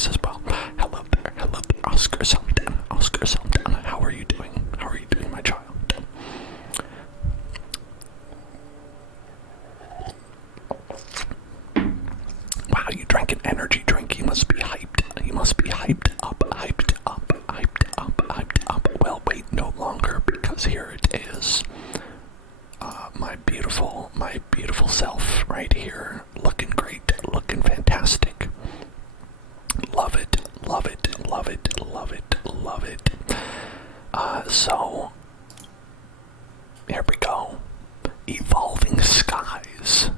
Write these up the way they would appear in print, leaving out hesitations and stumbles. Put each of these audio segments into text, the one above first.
nice as well. Hello there, Oscar Saldana. Oscar Saldana, how are you doing? How are you doing, my child? Wow, you drank an energy drink. You must be hyped. You must be hyped up, hyped up, hyped up, hyped up. Well, wait no longer, because here it is. My beautiful self right here, looking great, looking fantastic. Love it, love it, love it, love it, love it. So here we go. Evolving skies,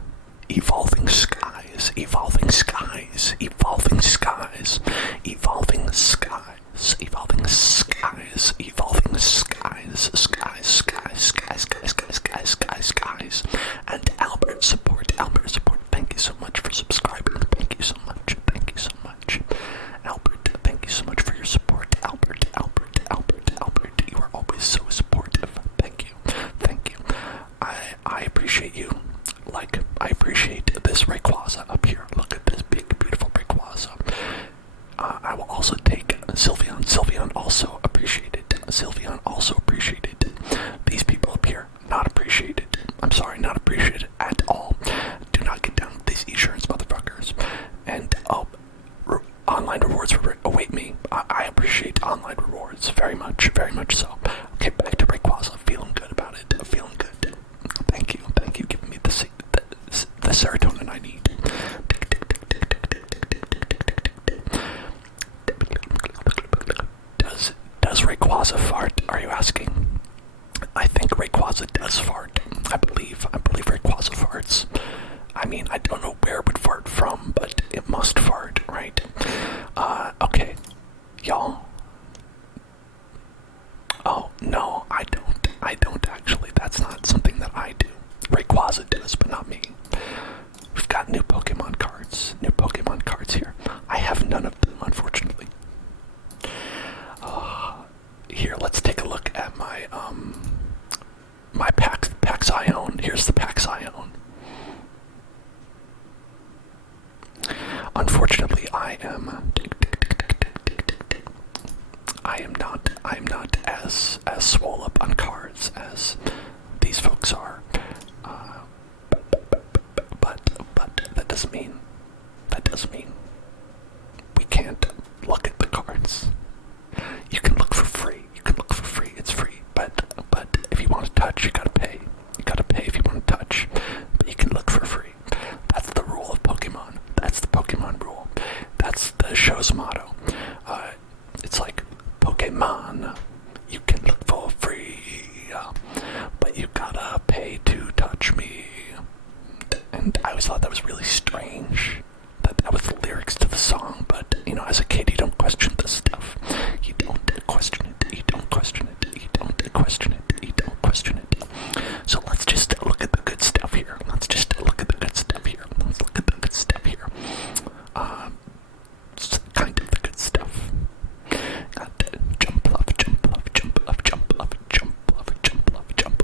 evolving skies, evolving skies, evolving skies, evolving skies, evolving skies, evolving skies, skies, skies, skies, skies, skies, skies, skies, skies. And Albert support, thank you so much for subscribing, thank you so much, thank you so much. Albert, thank you so much for your support, Albert, you are always so supportive, thank you, thank you. I appreciate you, like, I appreciate this Rayquaza up here, look at this big, beautiful Rayquaza. I will also take Sylveon also appreciated, Sylveon also appreciated. These people up here, not appreciated. I'm sorry, not appreciated at all. Do not get down with these insurance motherfuckers. And, online rewards await me. I appreciate online rewards very much so. Okay, back to Rayquaza. Feeling good about it. Feeling good. Thank you, giving me the serotonin I need. Does Rayquaza fart? Are you asking? I think Rayquaza does fart. I believe Rayquaza farts. I mean, I don't know where it would fart from, but it must fart, right? Okay, y'all. Oh, no, I don't actually. That's not something that I do. Rayquaza does, but not me. We've got new Pokemon cards here. I have none of them, unfortunately. Here, let's take a look at my Paxion. Here's the Paxion. Unfortunately, I am not as swole up on cards as these folks are. But that doesn't mean we can't look at the cards. You can look for free. It's free. But if you want to touch, you gotta pay. You gotta pay if you want to touch. But you can look for free. That's the rule of Pokemon. That's the Pokemon rule. That's the show's motto. It's like, Pokemon, you can look for free, but you gotta pay to touch me. And I always thought that was really strange. That was the lyrics to the song, but, as a kid, you don't question this stuff. You don't question it, you don't question it, you don't question it, you don't question it. So let's just look at the good stuff here. Let's look at the good stuff here. Kind of the good stuff. Got jump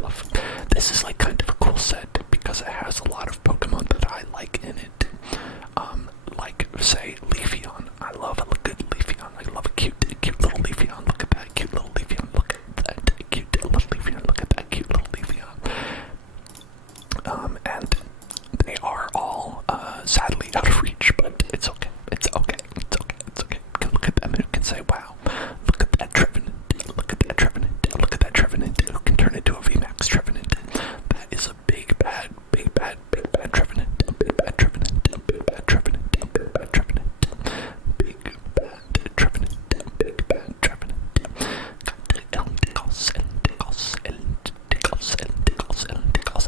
love. This is like kind of a cool set because it has a lot of Pokemon that I like in it. Like, say, Leafeon. I love a good Leafeon. I love a cute little Leafeon. Look at that cute little Leafeon. Look at that cute little Leafeon. Look at that cute little Leafeon. And they are all, sadly out of reach, but it's okay. It's okay. You can look at them and you can say, wow, look at that Trevenant. Look at that Trevenant. Who can turn into a VMAX Trevenant? That is a big bad Trevenant.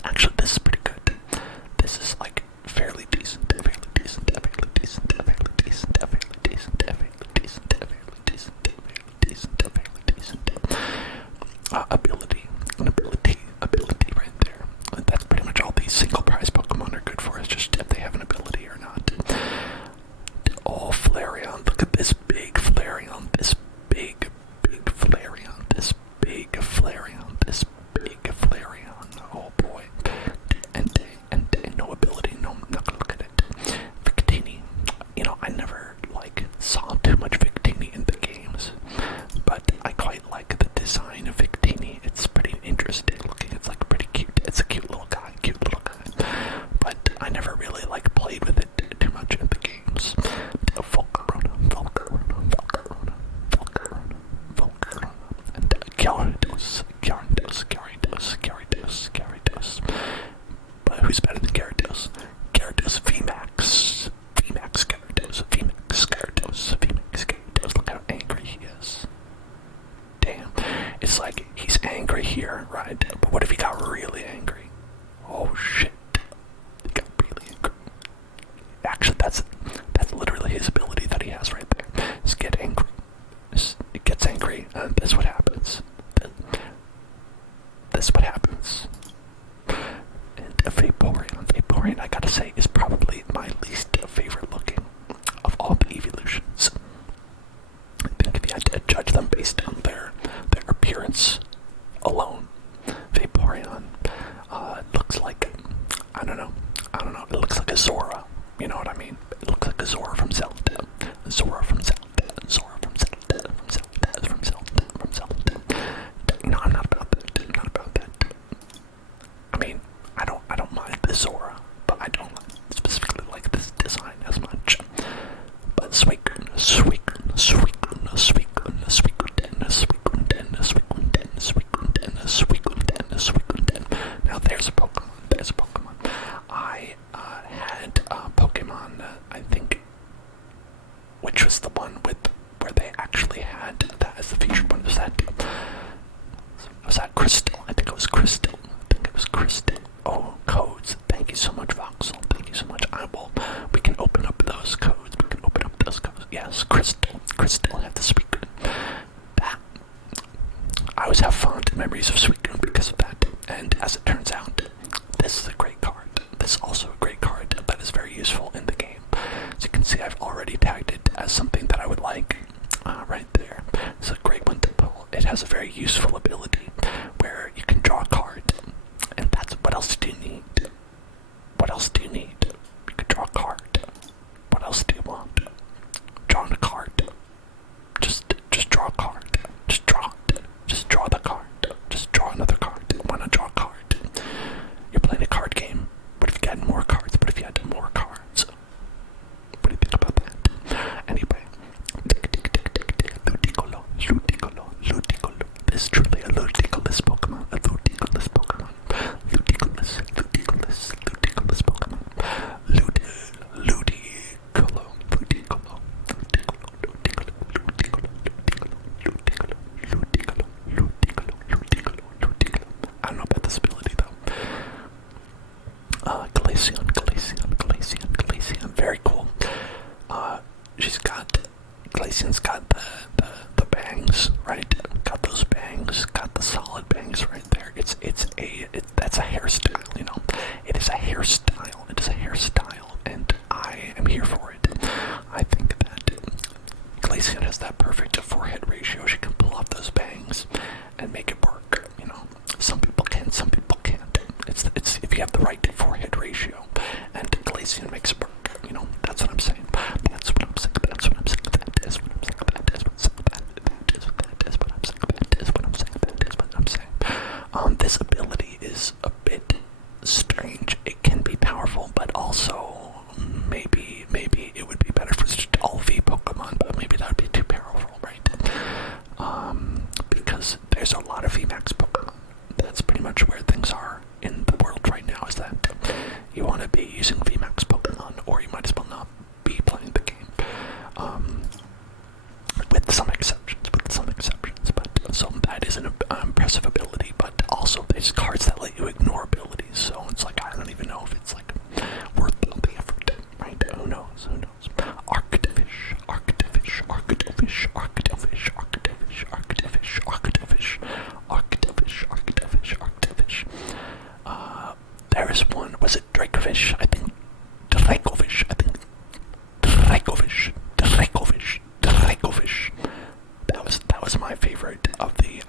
Actually, this is pretty good. This is like fairly decent. Zora from Zelda. Zora from Zelda. From Zelda. From Zelda. From Zelda. No, I'm not about that. Not about that. I mean, I don't mind the Zora, but I don't specifically like this design as much. But Suicune. Now there's a Pokemon. There's a Pokemon. I had Pokemon. I think, which was the one with where they actually had that as the featured one. Was that Crystal? I think it was Crystal. Oh, codes. Thank you so much, Voxel. Thank you so much. We can open up those codes. Yes, Crystal had the Suicune. That. I always have fond memories of Suicune because of that. And as it turns out, this is a great card. This is also a great card that is very useful in the game. As you can see, I've already tagged it as something that I would like. Right there. It's a great one to pull. It has a very useful ability where you can draw a card. And that's what else do you need? What else do you need? You can draw a card. What else do you want? Drawing a card. Just draw a card. Just draw it. Just draw the card. Just draw another card. Why not draw a card? You're playing a card game. What if you had more cards? What if you had more cards? What do you think about that? Anyway. Ludicolo. This is truly a ludicrous Pokemon. A ludicrous Pokemon. Ludicrous Pokemon. Ludicolo. I don't know about this ability though. Glaceon. Very cool. Glaceon's got the bangs, right? Got those bangs, got the solid bangs right there. That's a hairstyle, you know. It is a hairstyle, and I am here for it. I think that Glaceon has that perfect forehead ratio. She can pull off those bangs and make it work, you know. Some people can, some people can't. It's if you have the right forehead ratio, and Glaceon makes it work, you know. That's what I'm saying. This ability is a bit strange. It can be powerful, but also maybe it would be better for just all V Pokemon, but maybe that would be too powerful, right? Because there's a lot of VMAX Pokemon. That's pretty much where things are in the world right now, is that you want to be using VMAX Pokemon, or you might as well not be playing the game. With some exceptions, but so that is an impressive ability, but also there's cards that let you ignore abilities, so it's like, I don't even know if it's like worth the effort, right? Who knows? Arctifish. There is one, was it Dracovish? I think Dracovish. That was my favorite of the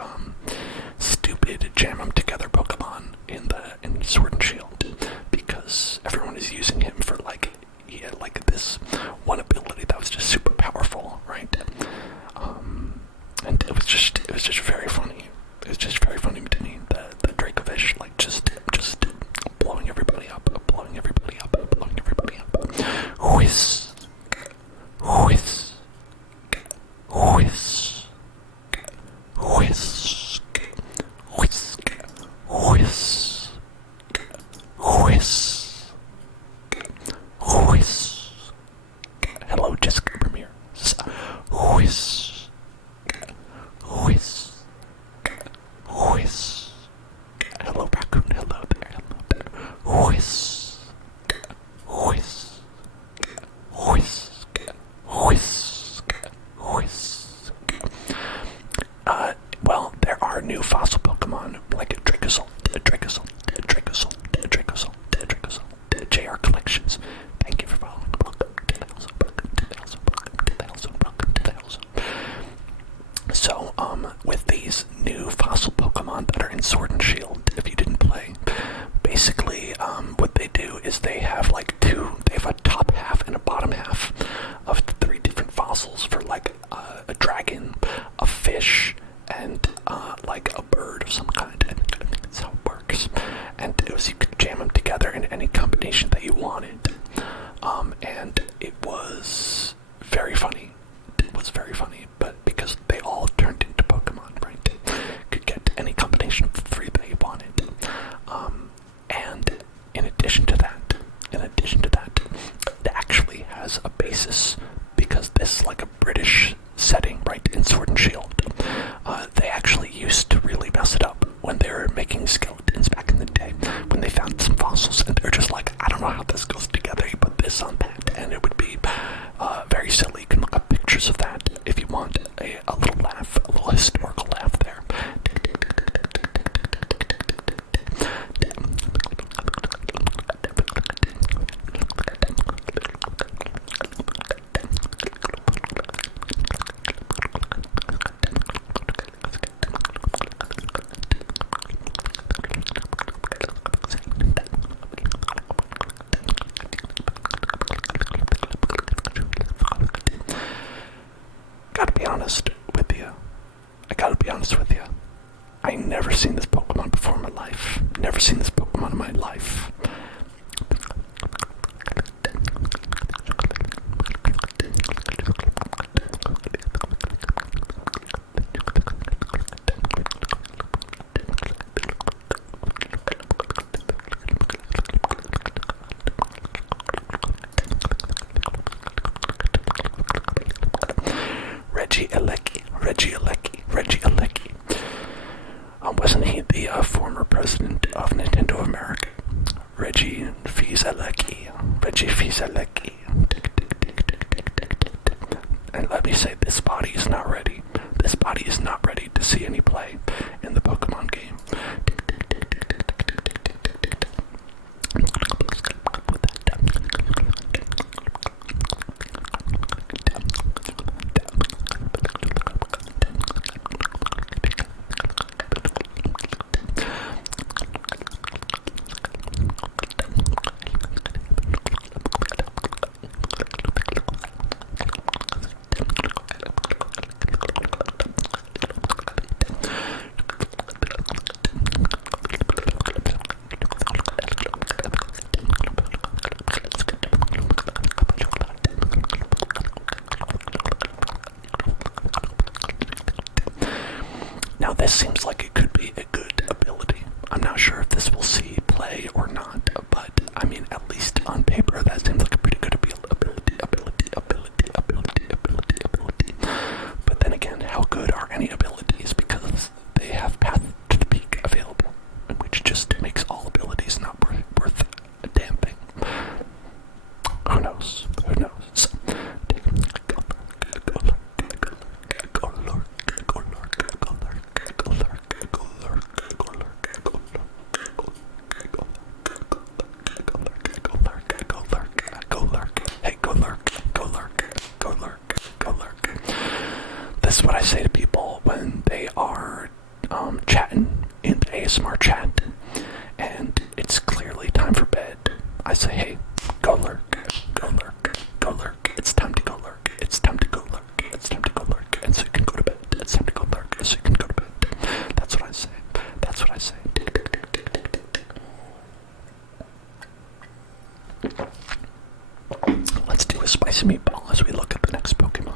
stupid jam 'em together Pokemon in Sword and Shield, because everyone is using him for he had this one ability that was just super powerful, right? And it was just very funny. It was just very funny to me, the Dracovish, just blowing everybody up. Whisk. Hello, Jessica Premier. Whisk. Hello, Raccoon. Hello there. Whisk. Well, there are new fossil Pokemon like a Dracozolt, JR Collections. Thank you for following. Welcome to the house. honest with you. I gotta be honest with you. I ain't never seen this Pokemon before in my life. Never seen this Pokemon in my life. Reggie Alecki. Wasn't he the former president of Nintendo America? Reggie Fils-Alecki. And let me say, this body is not ready. This body is not ready to see any play in the Pokemon game. Now this seems like it could be a good ability. I'm not sure if this will see play or not, but I mean, at least on paper, that seems like a pretty good ability. But then again, how good are any abilities? Because they have Path to the Peak available, which just makes all abilities not worth a damn thing. Who knows? This is what I say to people when they are chatting in the ASMR chat, and it's clearly time for bed. I say, hey, go lurk. It's time to go lurk. It's time to go lurk. And so you can go to bed. It's time to go lurk. So you can go to bed. That's what I say. Let's do a spicy meatball as we look at the next Pokemon.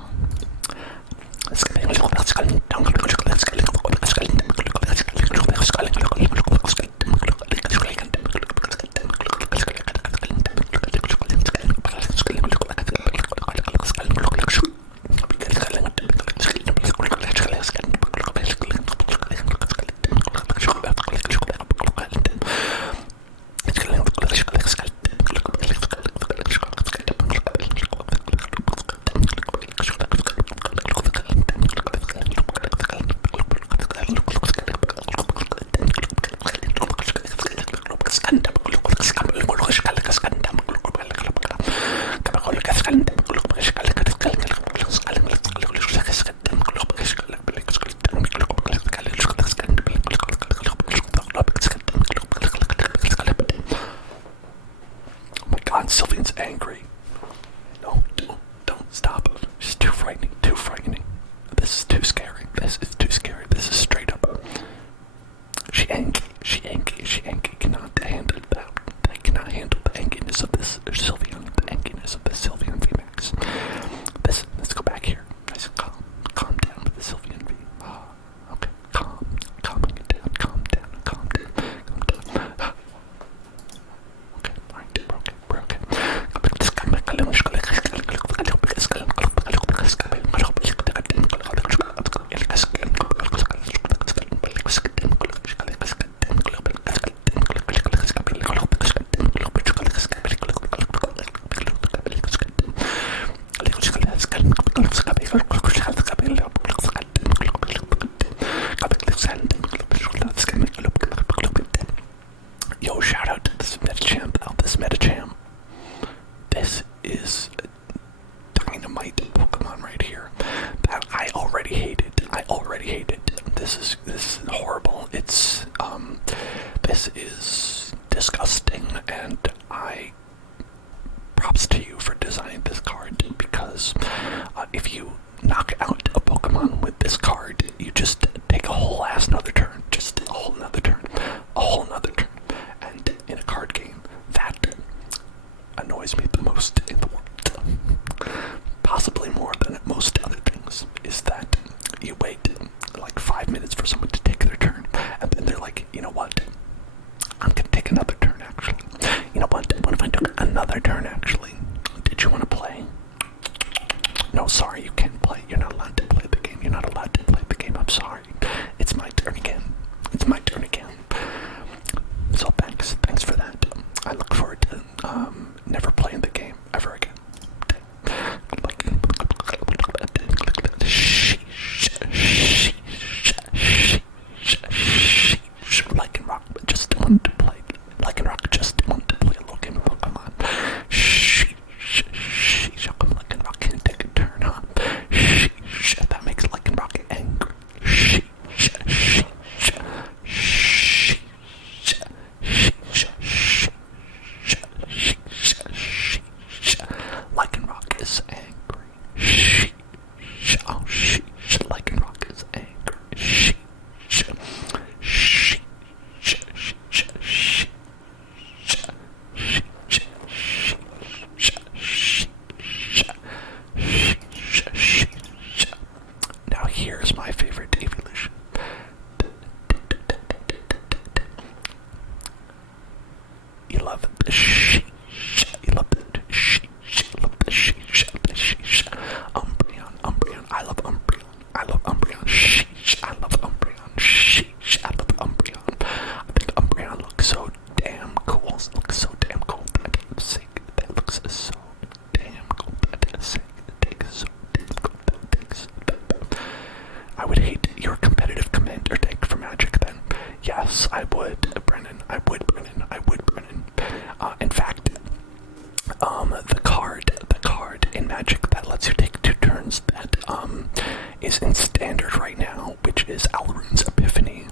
is in standard right now, which is Alrune's Epiphany.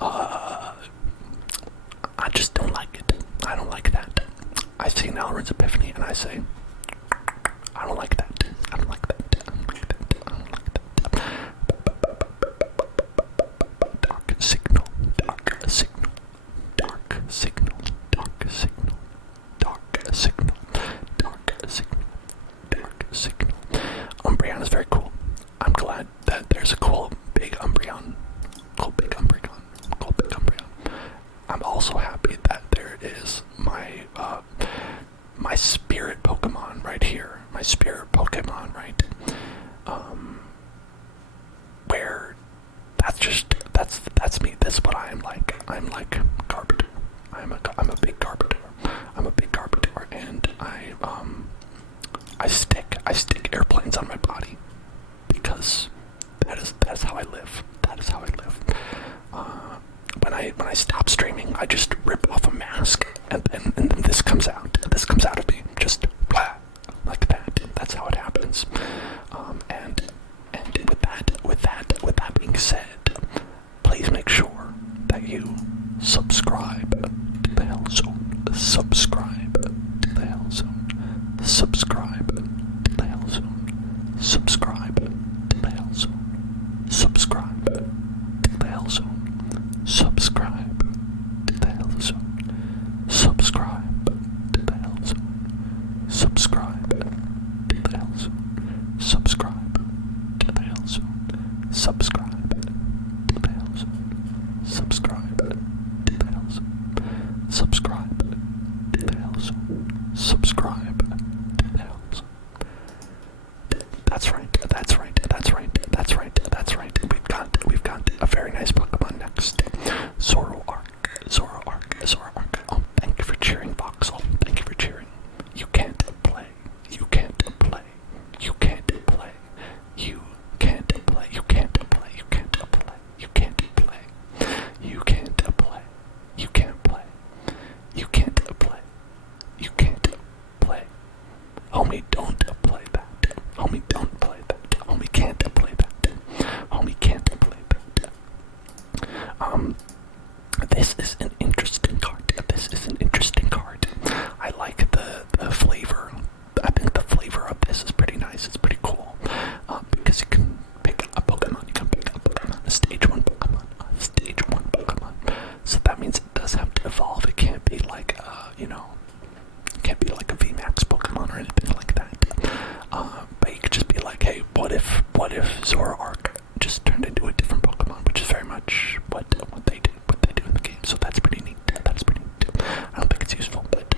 I just don't like it. I don't like that. I see an Alrune's Epiphany and I say, I don't like that. I don't like that. I don't like that. I don't like that. Dark signal. Dark signal. Dark signal. Dark signal. Dark signal. Dark signal. Dark signal. Umbreon is very cool. I'm glad that there's a cool big Umbreon. Cool big Umbreon. Cool big Umbreon. I'm also happy that there is my my spirit Pokemon right here. My spirit Pokemon, right? Where that's me. That's what I am like. I'm like Garbodor. I'm a big Garbodor. I'm a big Garbodor, and I stick airplanes on my body because that is how I live. That is how I live. When I stop streaming, I just rip off a mask, and then this comes out. This comes out of me, just blah, like that. That's how it happens. And with that being said, please make sure that you subscribe to the Hell Zone. Subscribe to the Hell Zone. Subscribe to the Hell Zone. Subscribe to the Hell Zone. Subscribe to the Hell Zone. Subscribe to the Hell Zone. Subscribe to the Hell Zone. Subscribe to the Hell Zone. Subscribe to the Hell Zone. Subscribe to the Hell Zone. Subscribe to the Hell Zone. Subscribe to the Hell Zone. Subscribe to the Hell Zone. That's right. That's right. That's right. That's right. That's right. We've got a very nice Pokemon next. Zoroark. Oh, thank you for cheering, Voxel. Thank you for cheering. You can't play. You can't play. You can't play. You can't play. You can't play. You can't play. You can't play. You can't play. You can't play. You can't play. You can't play. Homie, don't play that. Homie, don't play that. Homie can't play that. Homie can't play that. This is an interesting card. This is an interesting card. I like the flavor. I think the flavor of this is pretty nice. It's pretty cool. Because you can pick a Pokemon. You can pick a Pokemon. A stage 1 Pokemon. A stage 1 Pokemon. So that means it does have to evolve. It can't be like, it can't be like a VMAX Pokemon or anything like that. But you could just be like, hey, what if Zoroark just turned into a different Pokemon, which is very much what they do in the game. So that's pretty neat. That's pretty neat. I don't think it's useful, but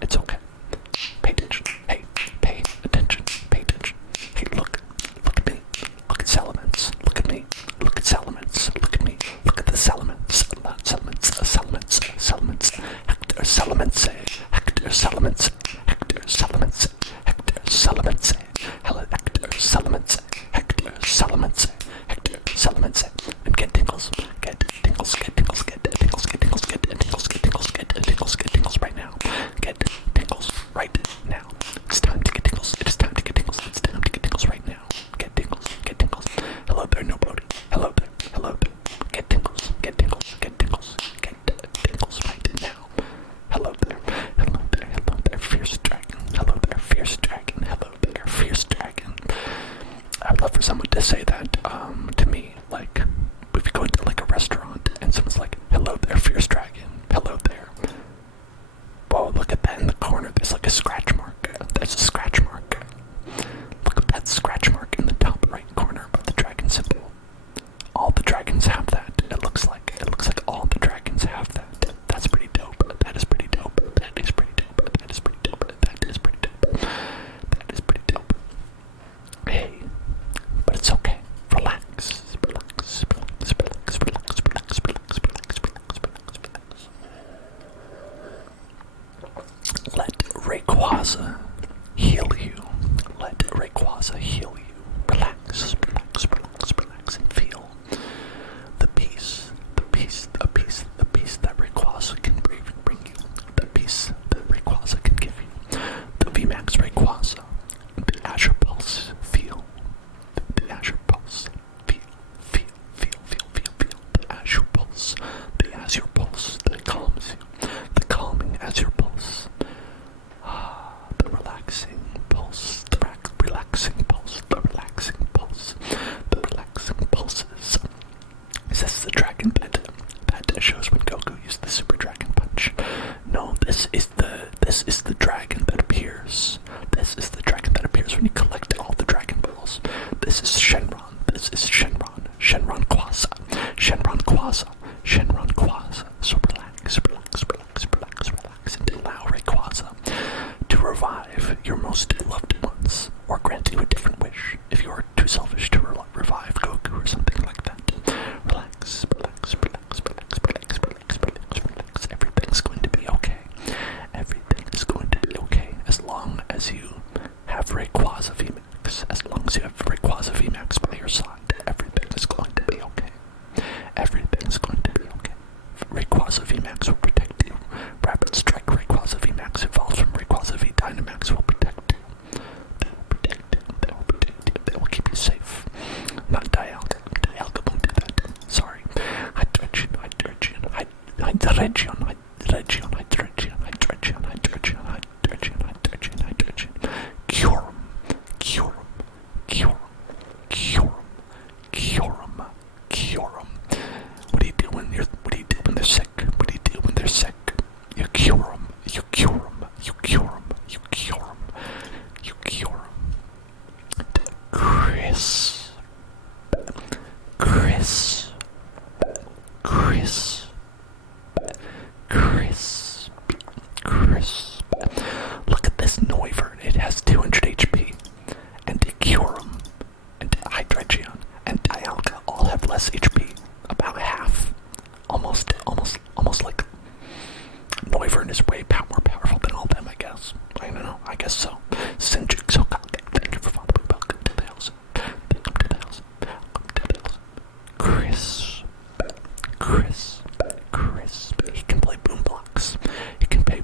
it's okay. Pay attention. Hey, pay attention. Pay attention. Hey, look at me. Look at Salamence. Look at me. Look at Salamence. Look at me. Look at the Salamence. Salamence. Hector Salamence. Hector Salamence. Hector Salamence. Hector Salamence. Hello, Hector Salamence. Hector Salamence. Hector Salamence. And get tingles. Get tingles. Get tingles. Get tingles. Get tingles. Get tingles. Get tingles. Get tingles. Get tingles right now. Get tingles right now. It's time to get tingles. It is time to get tingles. It's time to get tingles right now. Get tingles. Get tingles. Hello there, nobody. Hello there. Hello there. Get tingles. Get tingles. Get tingles. Get tingles right now. Hello there. Hello there. Hello there, fierce dragon. Hello there, fierce dragon. Hello there, fierce dragon. I'd love for someone to say that to me, like if you go into like a restaurant and someone's like, hello there, fierce dragon. Hello there. Whoa, look at that in the corner. There's like a scratch mark. There's a scratch mark. Look at that scratch mark in the top right corner of the dragon symbol. All the dragons have that. It looks like all the dragons have that. That's pretty dope. That is pretty dope. That is pretty dope. That is pretty dope. That is pretty dope. That is pretty dope. Hey, but it's okay. This is Shenron. This is Shenron. Shenron Quasa. Shenron Quasa. Shenron Quasa. So relax, relax, relax, relax, relax, and allow Rayquaza to revive your most loved ones, or grant you a different wish if you are too selfish to revive Goku or something like that. Relax, relax, relax, relax, relax, relax, relax, relax. Everything's going to be okay. Everything is going to be okay as long as you have Rayquaza VMAX. As long as you have Rayquaza VMAX by your side, everything is going to be okay. Everything's going to be okay. Rayquaza VMAX will protect you. Rapid Strike Rayquaza VMAX evolved from Rayquaza V Dynamax will protect you. They will protect you. They will protect you. They will keep you safe. Not Dialga. Dialga won't do that. Sorry. Hydreigon, Hydreigon, Hydreigon, Hydreigon, Hydreigon, Hydreigon, Hydreigon, Hydreigon, Hydreigon, Hydreigon. Cure 'em. Cure 'em. Cure 'em. Cure 'em. Cure 'em. Cure 'em. What do you do when they're sick? What do you do when they're sick? You cure 'em. You cure 'em. You cure 'em. You cure 'em. You cure 'em. Chris. Chris. Chris. Chris. Chris. Look at this Noivern. It has 200 HP. And Kyurem, and Hydreigon, and Dialga all have less HP. About half. Almost like Noivern is way more powerful than all of them, I guess. I don't know, I guess so. Sinjik, so thank you for following. Welcome to the house. Welcome to the house. Welcome to the house. Chris. Chris. Chris. He can play Boom Blocks. He can play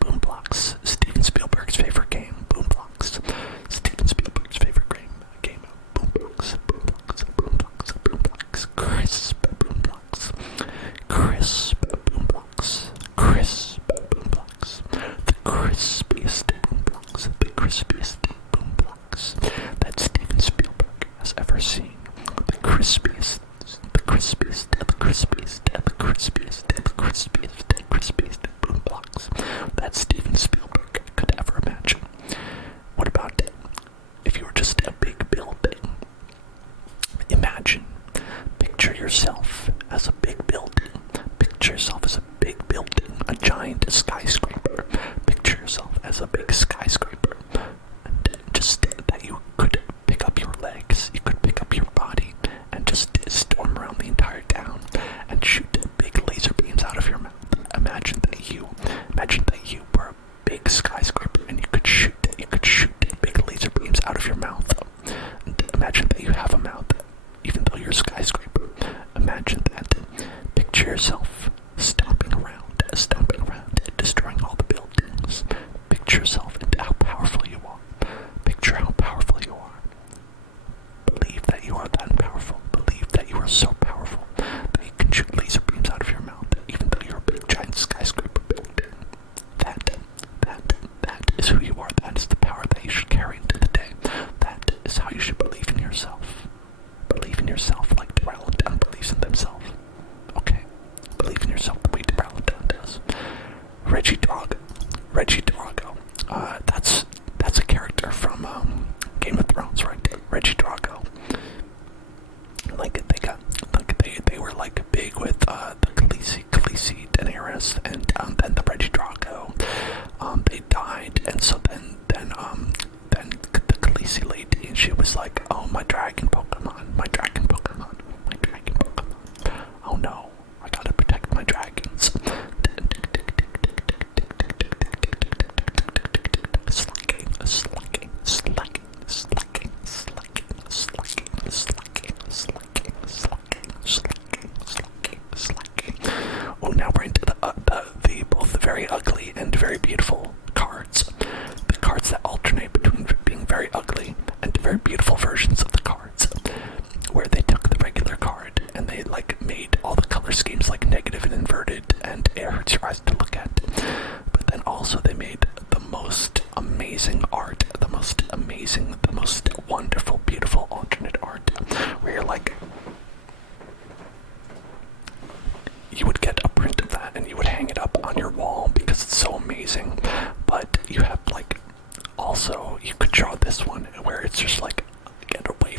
Boom Blocks. Steven Spielberg's favorite game, Boom Blocks. Steven Spielberg's favorite game, Boom Blocks. Boom Blocks. Boom Blocks. Boom Blocks. Crisp Boom Blocks. Crisp Boom Blocks. Crisp Boom Blocks. The crispiest Boom Blocks. The crispiest Boom Blocks that Steven Spielberg has ever seen. The crispiest. The crispiest. The crispiest. The crispiest. The crispiest. The crispiest Boom Blocks that Steven Spielberg could ever imagine. What about if you were just a big building? Imagine, picture yourself as a big building. Picture yourself as a big building, a giant skyscraper. Picture yourself as a big skyscraper. And just that you could pick up your legs, you could pick up your body, and just storm around the entire town and shoot big laser beams out of your mouth. Imagine that you were a big skyscraper and you could shoot big laser beams out of your mouth. And imagine that you have a mouth, even though you're a skyscraper. Imagine that. Picture yourself stomping around, destroying all the buildings. Picture yourself and how powerful you are. Picture how powerful you are. Believe that you are that powerful. Believe that you are so powerful that you can shoot laser beams out of your mouth, even though you're a big giant skyscraper building. That is who you are. That is the power that you should carry into the day. That is how you should believe in yourself. Believe in yourself like Duraludon believes in themselves. Okay? Believe in yourself the way Duraludon does. Reggie Drago. That's a character from Game of Thrones, right? Reggie Drago. They were like big with the Khaleesi Daenerys, and then the Reggie Drago. They died, and so then the Khaleesi lady, and she was like, "Oh, my dragon Pokemon, my dragon Pokemon, my dragon Pokemon. Oh no, I gotta protect my dragons." Oh, now we're into the both the very ugly and very beautiful cards. The cards that alternate between being very ugly and very beautiful versions of the cards, where they took the regular card and they like made all the color schemes like negative and inverted, and it hurts your eyes to look at. But then also they made the most amazing art, the most wonderful, beautiful alternate art, where you're like, you would get a print of that and you would hang it up on your wall because it's so amazing. But you have like, also you could draw this one where it's just like, get away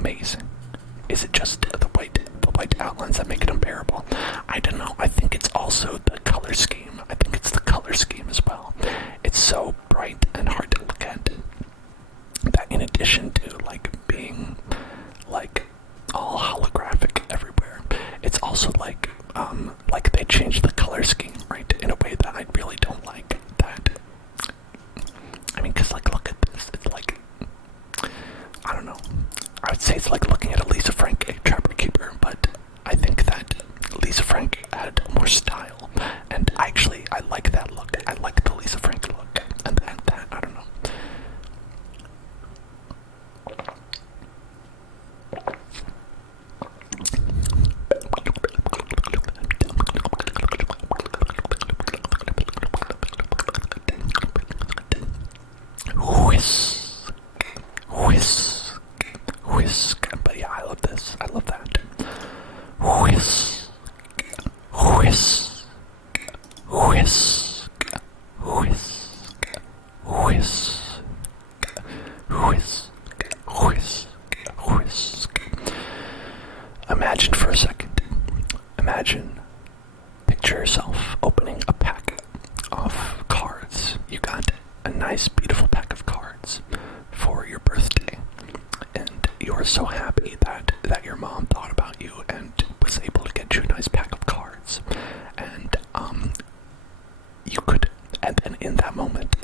amazing? Is it just the white outlines that make it unbearable? I don't know. I think it's also the color scheme. I think it's the color scheme as well. It's so bright and hard to look at that in addition to like being like all holographic everywhere, it's also like they changed the color scheme, right, in a way that I really don't like that. I mean, cause like look at this. It's like, I don't know. I would say it's like looking at a Lisa Frank Trapper Keeper, but I think that Lisa Frank had more style, and actually I like that look. I like the Lisa Frank look, and that I don't know. Whisk. But yeah, I love this. I love that. Whisk. Whisk. Whisk. Whisk. Whisk. Whisk. Whisk. Whisk. Imagine for a second. Picture yourself opening a pack of cards. You got a nice, beautiful pack of cards for your birthday, and you're so happy that your mom thought about you and was able to get you a nice pack of cards, and you could, and then in that moment,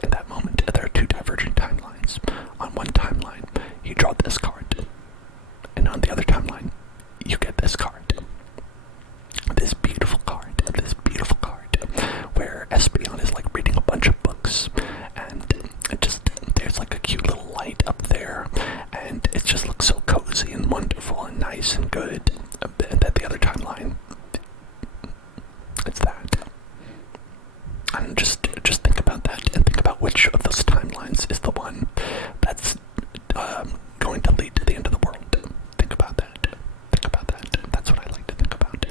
there are two divergent timelines. On one timeline, you draw this card, and on the other timeline, you get this card. This beautiful card, where Espeon is like reading a bunch of books, and there's like a cute little light up there, and it just looks so cozy and wonderful and nice and good. And at the other timeline, it's that. And just think about that, and think about which of those timelines is the one that's going to lead to the end of the world. Think about that. That's what I like to think about.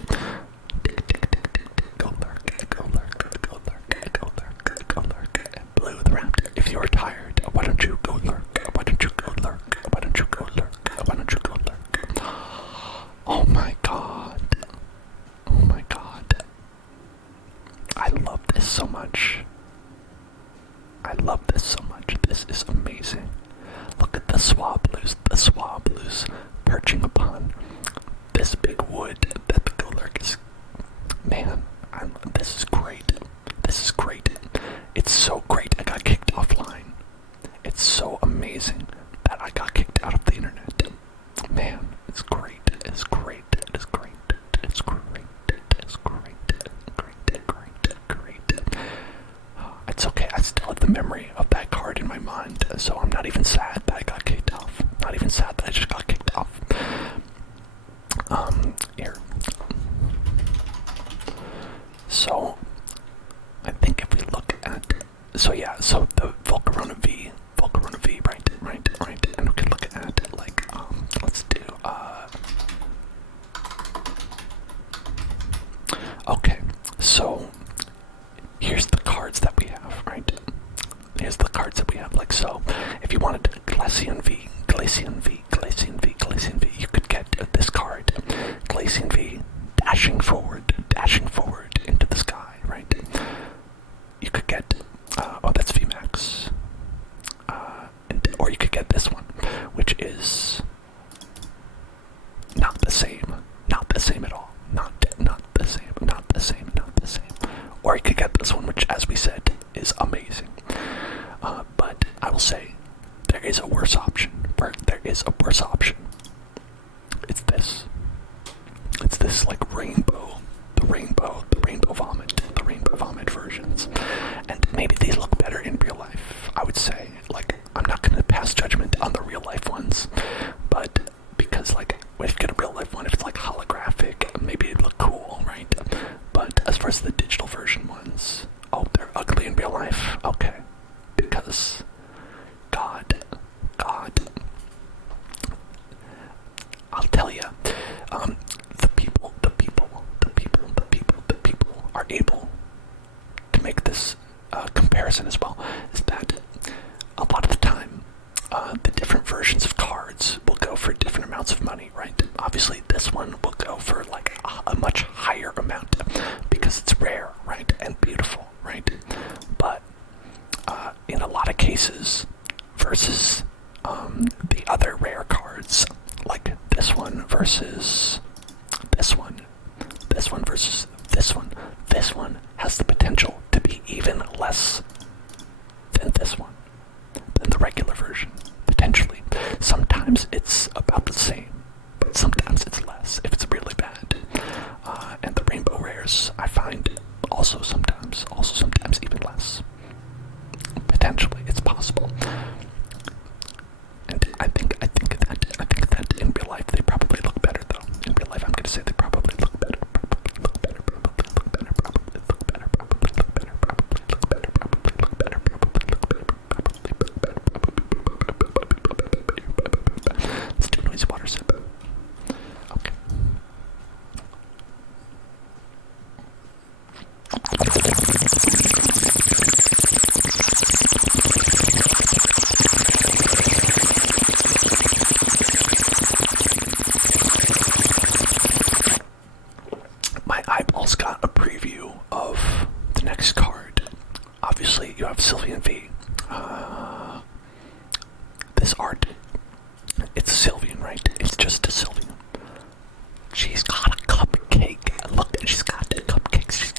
Go lurk, go lurk, go lurk, go lurk, go lurk. Blue the raptor, if you're tired, why don't you go lurk? Why don't you go lurk? Why don't you go lurk? Why don't you go lurk? Oh my god. Oh my god. I love this so much. This is amazing. Look at the Swablues perching upon this big wood that the Golurk is. Man, this is great. It's so great I got kicked offline. It's so amazing that I got kicked out of the internet. Man, it's great. It's okay, I still have the memory of that card in my mind, so I'm not even sad that I got kicked off. Not even sad that I just got kicked off. Here. So, I think if we look at, so the Volcarona V, right, and we could look at, like, let's do, okay, so, here's the cards that we have, right? Like so. If you wanted Glaceon V, you could get this card, Glaceon V, dashing forward into the sky, right? You could get, that's VMAX, or you could get this one, which is not the same at all, not the same. Or you could get this one, which, as we said, is amazing. But I will say, there is a worse option. It's this like the rainbow vomit versions. And maybe these look better in real life, I would say. Like, I'm not gonna pass judgment on the real life ones, but because like, if you get a real life one, if it's like holographic, maybe it'd look cool, right? But as far as the digital version ones, oh, they're ugly in real life. Okay. Because God, I'll tell you, the people are able to make this comparison as well. Is that a lot of the time, the different versions of cards will go for different amounts of cards, like this one versus this one, this one versus this one has the potential to be even less than this one, than the regular version, potentially. Sometimes it's about the same, but sometimes it's less if it's really bad. And the rainbow rares, I find, also sometimes even less. Potentially, it's possible. And I think that in real life they probably look better, though. In real life, I'm gonna say they probably look better. Let's do a noisy water sip. Okay. My eyeballs got a preview of the next card. Obviously, you have Sylvian V. This art, it's a Sylvian, right? It's just a Sylvian. She's got a cupcake. Look, she's got the cupcakes.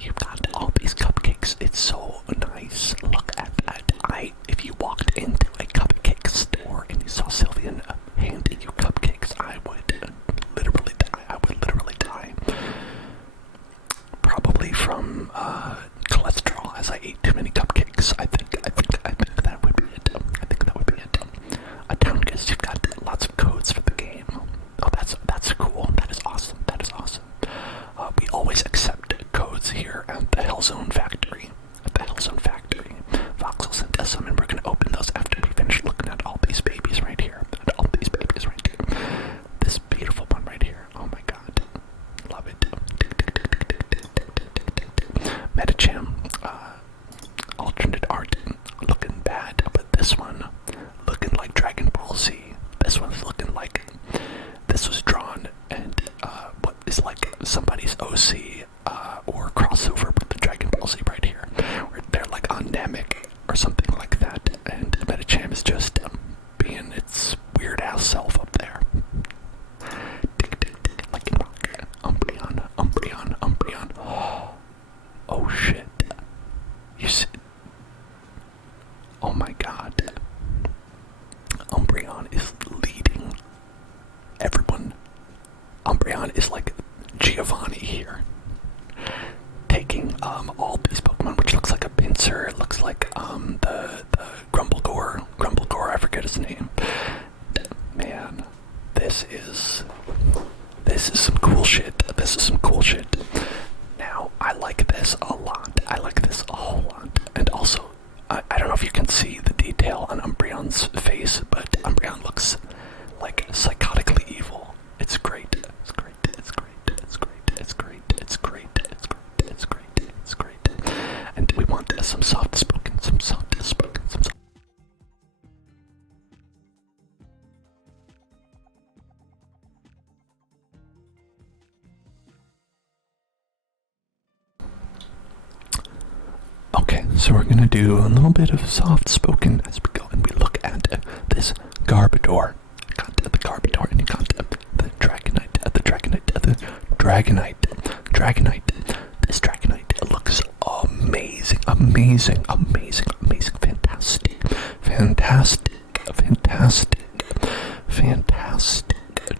You've got all these cupcakes. It's so nice. Look at that. If you walked into a cupcake store and you saw Sylvian handing you cupcakes, I would literally die. Probably from cholesterol, as I ate too many cupcakes. I think that would be it. A town guest, you've got lots of codes for the game. Oh, that's cool. That is awesome. We always accept codes here at the Hellzone Factory. Voxel sent us some, and we're gonna open those after we finish looking at all these babies right here. This beautiful one right here. Oh my god. Love it. Metacham, alternate art, looking bad, but this one looking like Dragon Ball Z. This one's looking like this was drawn and what is like somebody's OC or crossover with the Dragon Ball Z right here, where they're like on Namek or something like that, and Metacham is just being its weird ass self up there. Like in rock. Umbreon. Oh shit. You see? Oh my god. Umbreon is leading everyone. Umbreon is like Giovanni here. Taking all these Pokemon, which looks like a Pinsir, it looks like the Grumblegore, I forget his name. Man, this is some cool shit. Now, I like this a lot. I like this a whole lot. And also, I don't know if you can see the detail on Umbreon's face, but Umbreon looks like psychotically evil. It's great. And we want some soft spoken. Okay, so we're gonna do a little bit of soft spoken as we go, and we look at this Garbodor. You got the Garbodor, and you got the Dragonite. This Dragonite looks amazing, fantastic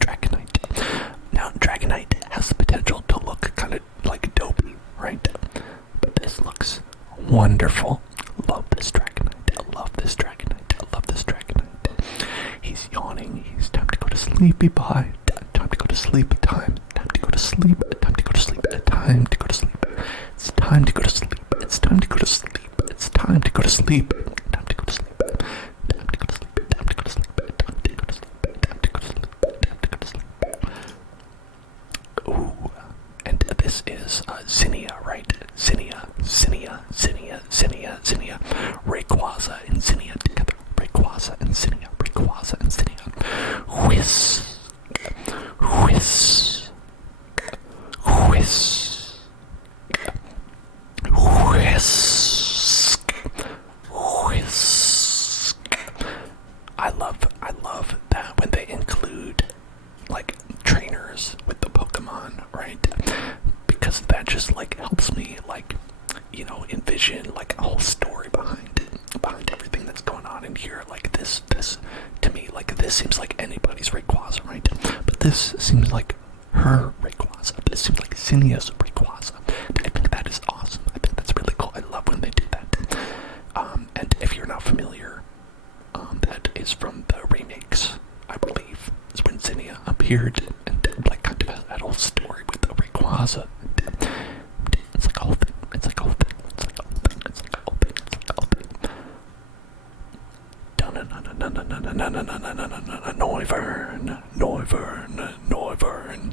Dragonite. Now, Dragonite has the potential to look kind of like dopey, right? But this looks wonderful. Love this Dragonite. He's yawning. He's time to go to sleepy pie. Time to go to sleep. Time to go to sleep. It's time to go to sleep. Ooh, and this is Zinnia, right? Zinnia, Rayquaza and Zinnia together. Rayquaza and Zinnia. Whisk. I like this seems like anybody's Rayquaza, right? But this seems like her Rayquaza. This seems like Zinnia's Rayquaza. I think that is awesome. I think that's really cool. I love when they do that. And if you're not familiar, that is from the remakes, I believe, is when Zinnia appeared and like kind of had that whole story with the Rayquaza. It's like a whole thing. It's like a whole thing. It's like a whole thing. It's like a whole thing. It's like a whole thing. Noivern.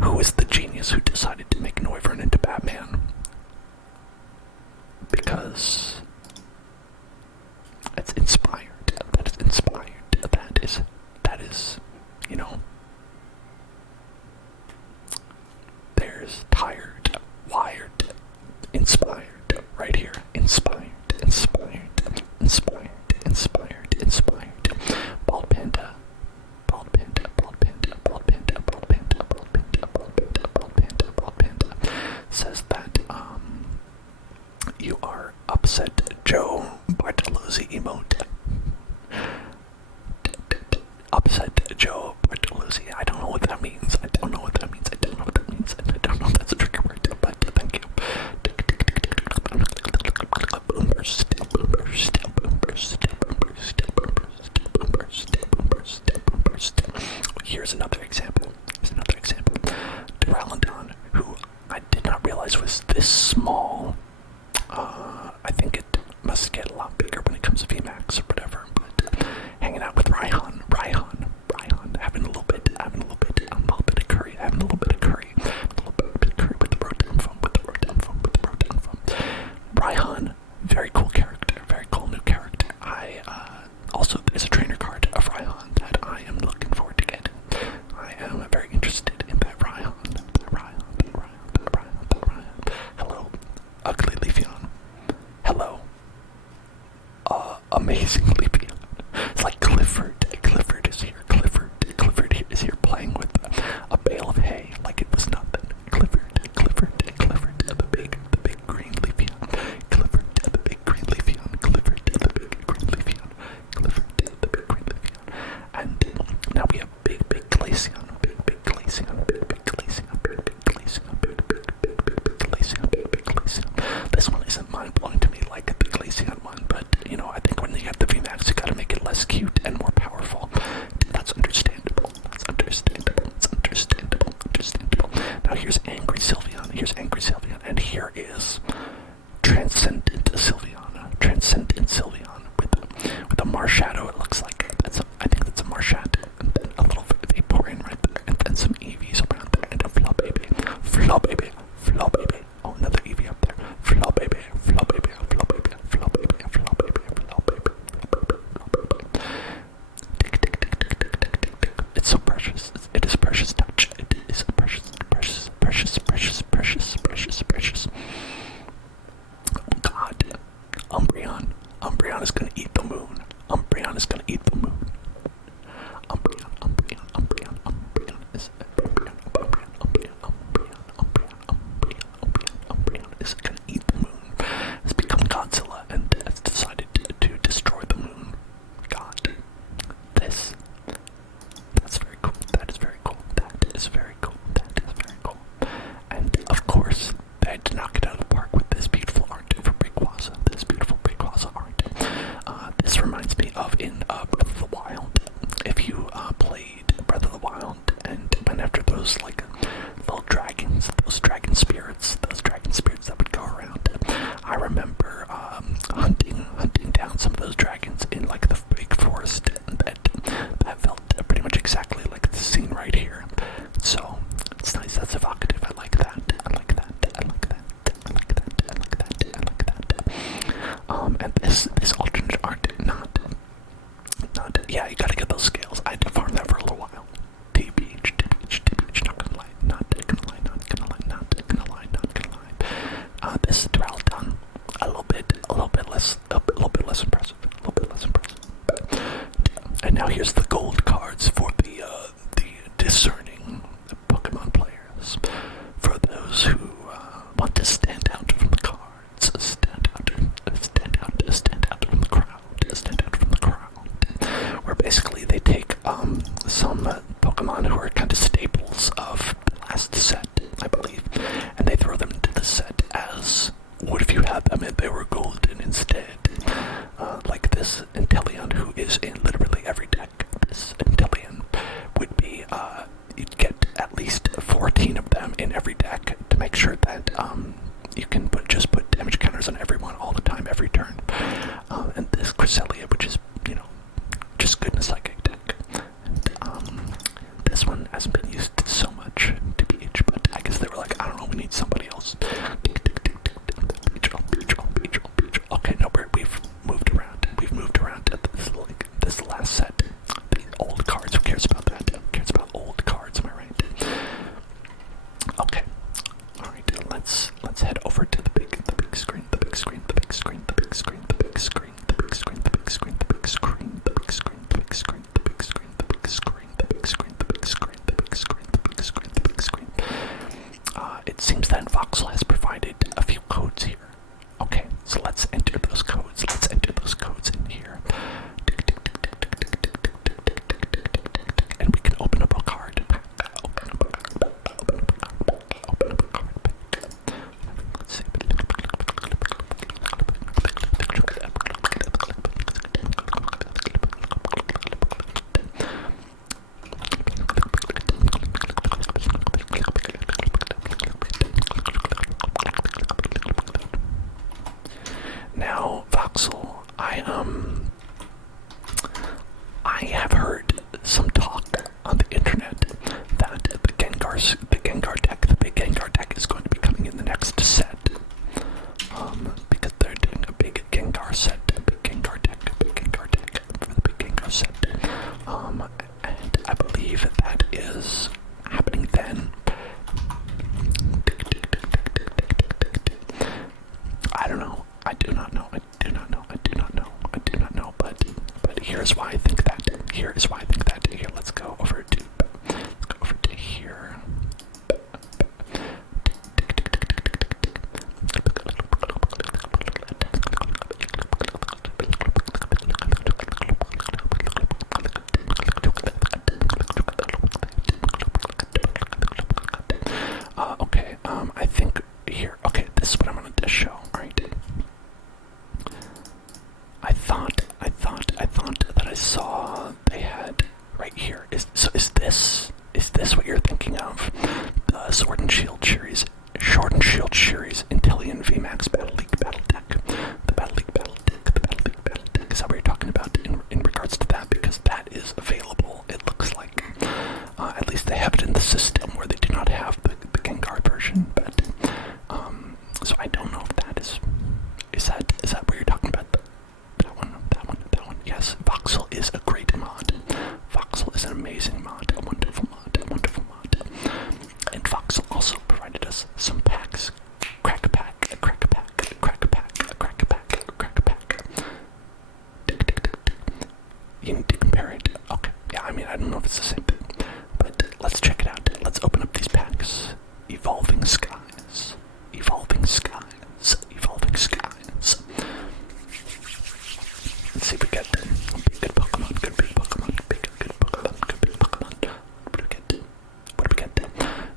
Who is the genius who decided to make Noivern into Batman? Because it's inspired. That is inspired. That is, you know, there's tired, wired, inspired, right here. Inspired. Bald panda. Says that, you are upset, Joe Bartolozzi emote. Upset Joe Bartolozzi. I don't know what that means. I don't know if that's a tricky word, but thank you. Here's another example. Duraludon, who I did not realize was this small. I think it must get a lot bigger when it comes to VMAX or whatever, but hanging out with Raihan, having a little bit of curry, with the Rotom phone. Raihan, very cool character, very cool new character. Also, there's a trainer card of Raihan that I am looking forward to getting. I am very interested in that Raihan. Hello, ugly Leafeon. Hello, amazing Leafeon. It's like Clifford is here. Clifford is here playing with a bale of hay like it was nothing. Clifford, the big green Leafeon. Clifford, the big green Leafeon. And now we have big Glaceon. This one isn't mind-blowing to me like the Glaceon one, but, you know, I think when you have the VMAX, you gotta make it less cute and more powerful. That's understandable. Now here's Angry Sylveon, and here is Transcendent Sylveon with a Marshadow. It looks like I think that's a Marshadow, and then a little Vaporeon right there, and then some EVs around there, and a Flubbaby. Oh, another EV up there. Flubbaby. It's so precious. It is a precious touch. It is a precious. God, Umbreon is gonna eat the moon. Umbreon is gonna eat the moon. Has become Godzilla and has decided to destroy the moon. God, that's very cool. That is very cool. And of course, they had to knock it out of the park with this beautiful art for Rayquaza. Art. This reminds me of in Breath of the Wild. If you played Breath of the Wild and went after those like little dragons, those dragon spirits that would go around. I remember hunting down some of those dragons in like the big forest, and that felt pretty much exactly like the scene right here. So it's nice. That's evocative. I like that. And this alternate art, not. Yeah, you gotta get those scales. I had to farm that for a little while. TBH, not gonna lie. This is Duraludon, a little bit less impressive. And now here's the gold cards for the discerning Pokemon players. For those who want to stand out from the cards, stand out from the crowd. basically they take some Pokemon who are kind of staples of the last set, I believe, and they throw them into the set as, what if you had them and they were golden instead? Like this Inteleon, who is in literally every deck. This Inteleon would be, you'd get at least 14 of them in every deck to make sure that you can just put damage counters on everyone all the time, every turn. And this Cresselia, which is, just good in a psychic deck. And this one hasn't been used so much to BH, but I guess they were like, I don't know, we need somebody else. Okay, no, we've moved around. We've moved around to this last set. The old cards, who cares about that? Who cares about old cards, am I right? Okay. Alright, let's head over to the big screen, the big screen, the big screen, the big screen, the big screen, the big screen, the big screen, the big screen, the big screen, the big screen, the big screen, the big screen, the big screen, the big screen, the big screen, the big screen, the big screen. It seems that Voxel has provided a few codes here. Okay, so let's enter those codes. Let's enter those codes in here. And we can open up a card. Open up a card. Let's see. Now, Voxel, I have heard some talk on the internet that the Gengar deck, the big Gengar deck, is going to be coming in the next set. Because they're doing a big Gengar set, a big Gengar deck for the big Gengar set. And I believe that is happening then. I don't know. I do not know. But here's why I think that. Here, let's go over to here. Okay, I think here, okay, this is what I'm gonna show, alright? I thought that I saw they had right here. Is this what you're thinking of? The Sword and Shield series, Inteleon VMAX Battle League battle deck. The Battle League battle deck. Is that what you're talking about in regards to that? Because that is available, it looks like. At least they have it in the system where they do not have the Gengar version, but so I don't know if that is that what you're talking about? That one. Yes, Voxel is a great mod. Voxel is an amazing mod, a wonderful mod. And Voxel also provided us some packs. Crack a pack. You need to compare it. Okay, yeah, I mean, I don't know if it's the same thing, but let's check it out. Let's open up these packs. Evolving Skies. Let's see if we get good Pokemon. Good big Pokemon. What do we get?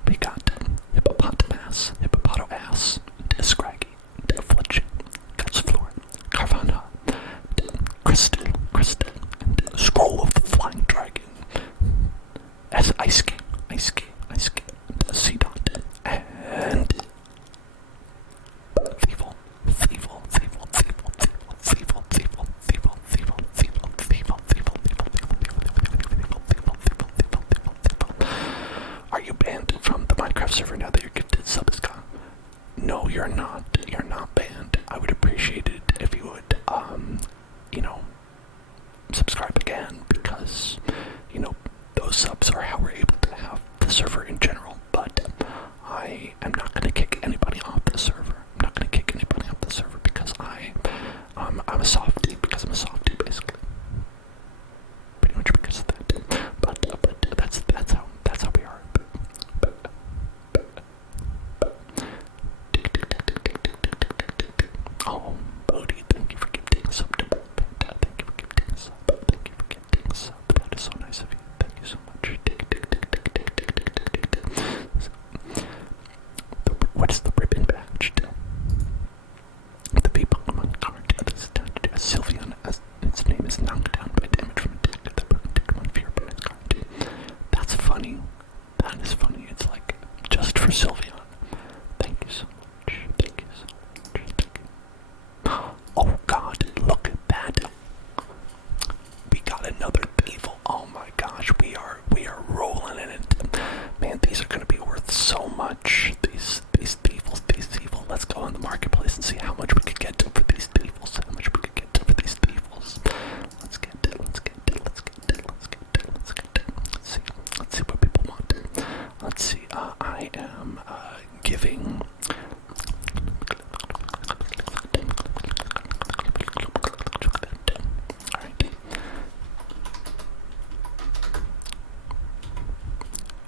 We got Hippopotamus, Scraggy, Fletching, Gutsflora, Carvana, Crystal, and Scroll of the Flying Dragon, as Ice King, Seedot, and Thievul. Are you banned from the Minecraft server now that your gifted sub is gone? No, you're not. You're not banned. I would appreciate it if you would, subscribe again, because, those subs are how we're able to have the server in general. But I am not going to kick anybody off the server. Because I'm a softie. Basically. Pretty much because of that. But that's how we are. Oh, Bodhi, thank you for gifting a sub. Thank you for gifting a sub. another thievul. Oh my gosh, we are rolling in it. Man, these are gonna be worth so much. These thievul. Let's go on the marketplace and see how much we could get for these thievul. How much we could get for these thievul. Let's see what people want. Let's see. I am giving.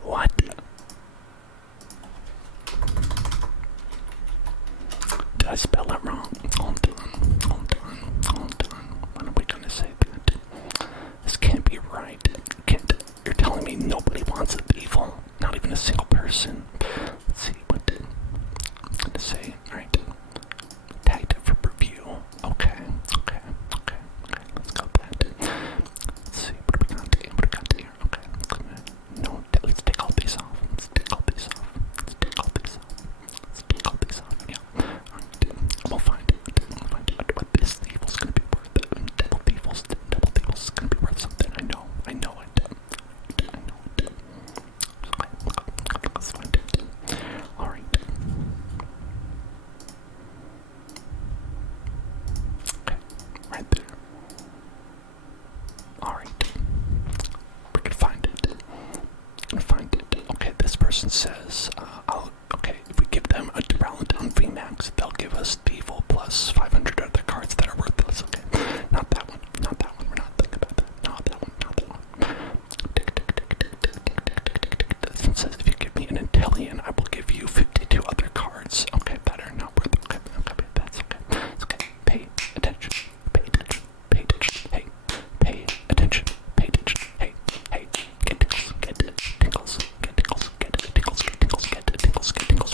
What? Did I spell that wrong? Hold on. When are we gonna say that? This can't be right. You're telling me nobody wants a thievul? Not even a single person? Let's see, what did I'm gonna say? Alright. Tagged it for review. Okay. Let's go with that. Let's see, what do we got here? Okay. No, let's take all these off. Yeah. Alright. We'll find out what this thievul's gonna be worth. Double thievul's gonna be worth something. I know it. Let's find it. Alright. Okay, right there. Alright. We can find it. Okay, this person says, if we give them a Duraludon VMAX, they'll give us thievul plus 500 other cards that are worthless. Okay, not that one. We're not thinking about that. Not that one. This one says, if you give me an Intellion, I will give you 52 other cards. Okay, that are not worth. Okay, that's okay. It's okay. Pay attention. Hey, pay attention. Hey, get tingles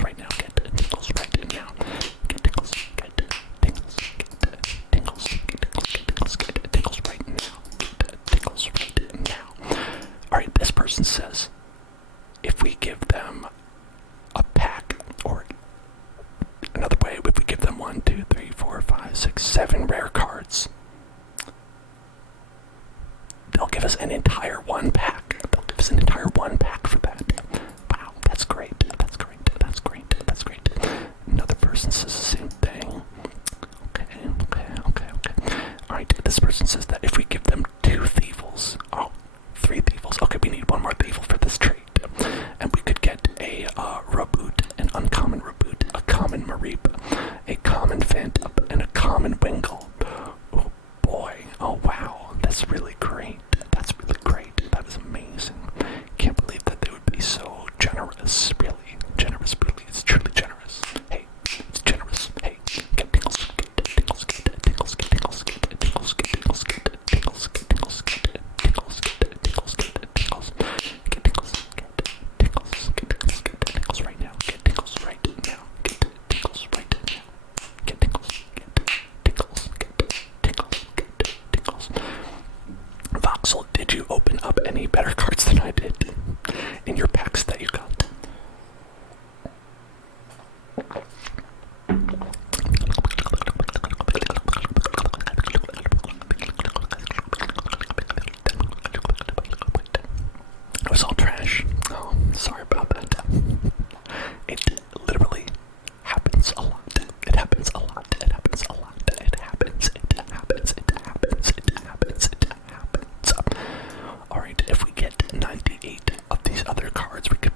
right now. Get tingles right now. Alright, this person says, if we give them a pack, or another way, if we give them 1, 2, 3, 4, 5, 6, 7 rare cards, they'll give us an entire one pack. For that. Wow, that's great. Another person says the same thing. Okay. Alright, this person says that if we give them 2 thievuls, 3 thievuls. Okay, we need 1 more thievul for this trade. And we could get a Raboot, an uncommon Raboot, a common Mareep, a common Phantom, and a common Wingull. Oh boy. Oh wow. That's really great. That is amazing. Can't believe that they would be so generous. Really. It's truly generous. Hey, it's generous. Hey, get tingles. Right now. Get tingles right now. Voxel, did you open up any better cards than I did in your packs that you got? It was all trash. Oh, sorry about that. It literally happens a lot. Alright, if we get 98 of these other cards, we could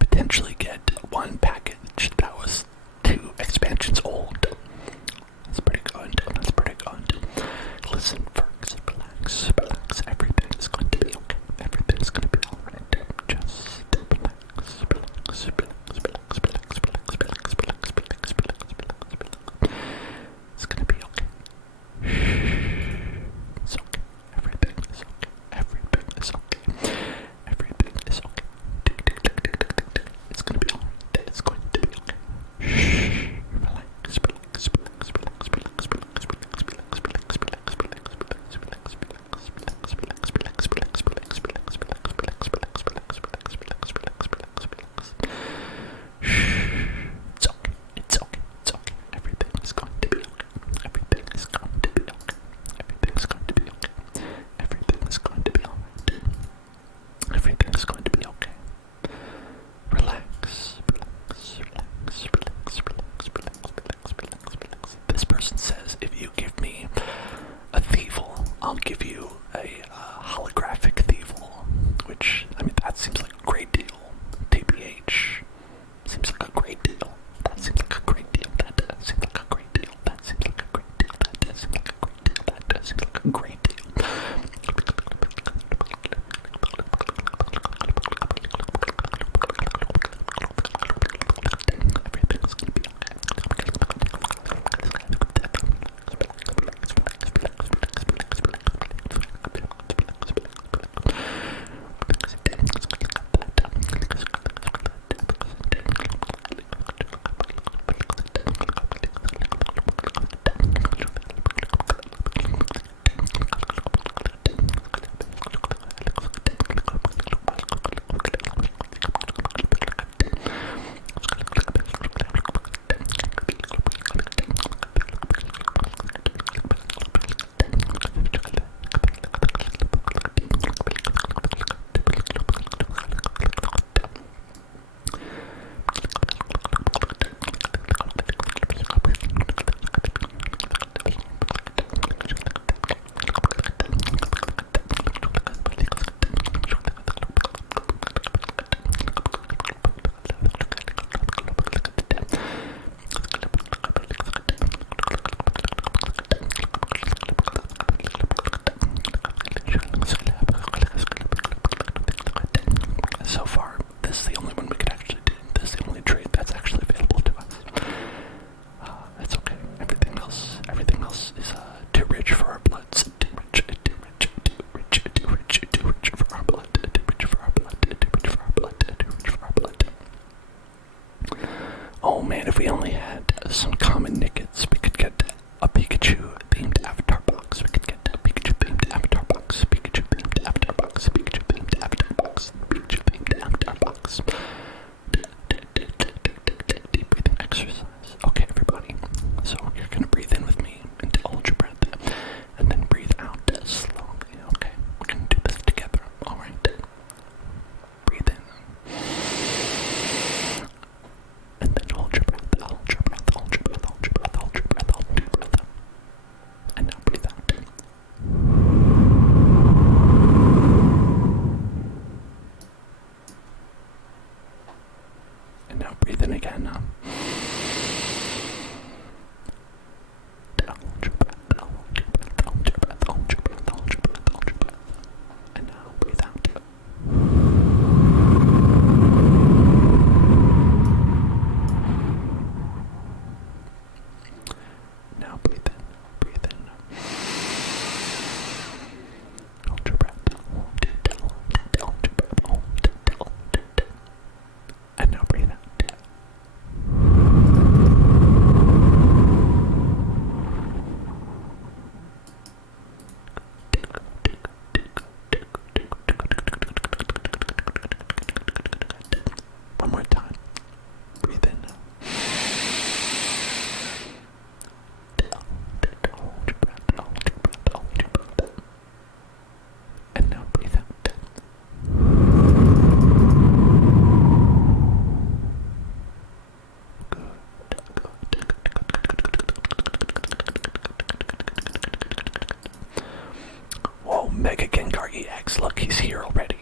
VMAX. Look, he's here already.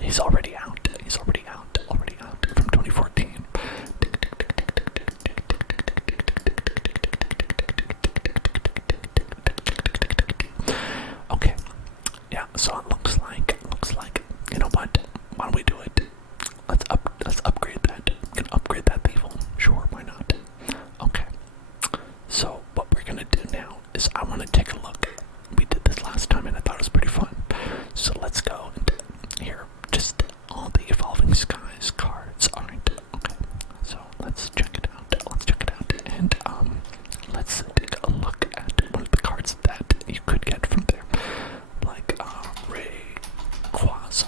He's already out. He's already out. Already out from 2014. Okay. Yeah, so it looks like, you know what? Why don't we do it? Let's upgrade that. We can upgrade that people. Sure, why not? Okay. So what we're gonna do now is I wanna take a look. We did this last time and I thought it was pretty fun. So let's go and here, just all the Evolving Skies cards. Alright, okay. So let's check it out. And let's take a look at one of the cards that you could get from there. Like Rayquaza.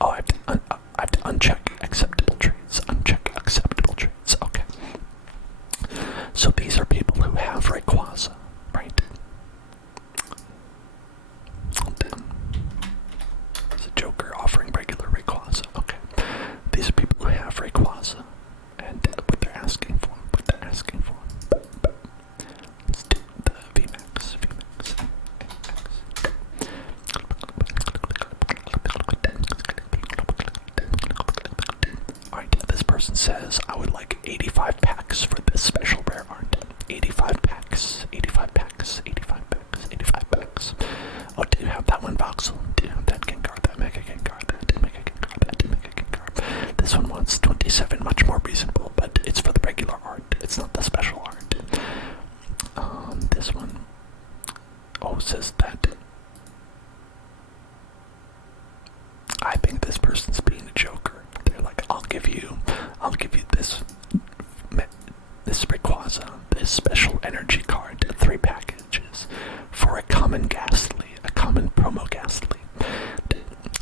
Oh, I have to uncheck acceptable traits. Uncheck acceptable traits. Okay. So these are people who have Rayquaza, right? There's a Joker offering regular Rayquaza. Okay. These are people who have Rayquaza, and what they're asking for. Let's do the VMAX. Alright, this person says, I would like 85 packs for this special rare art. 85 packs. Oh, do you have that one, Voxel? Do you have that Gengar, that Mega Gengar, that Mega Gengar? This one wants 27, much more reasonable, but it's for the regular art. It's not the special art. This one, says that. I think this person's being a joker. They're like, I'll give you this Rayquaza, this special energy card, 3 packages, for a common Ghastly, a common promo Ghastly.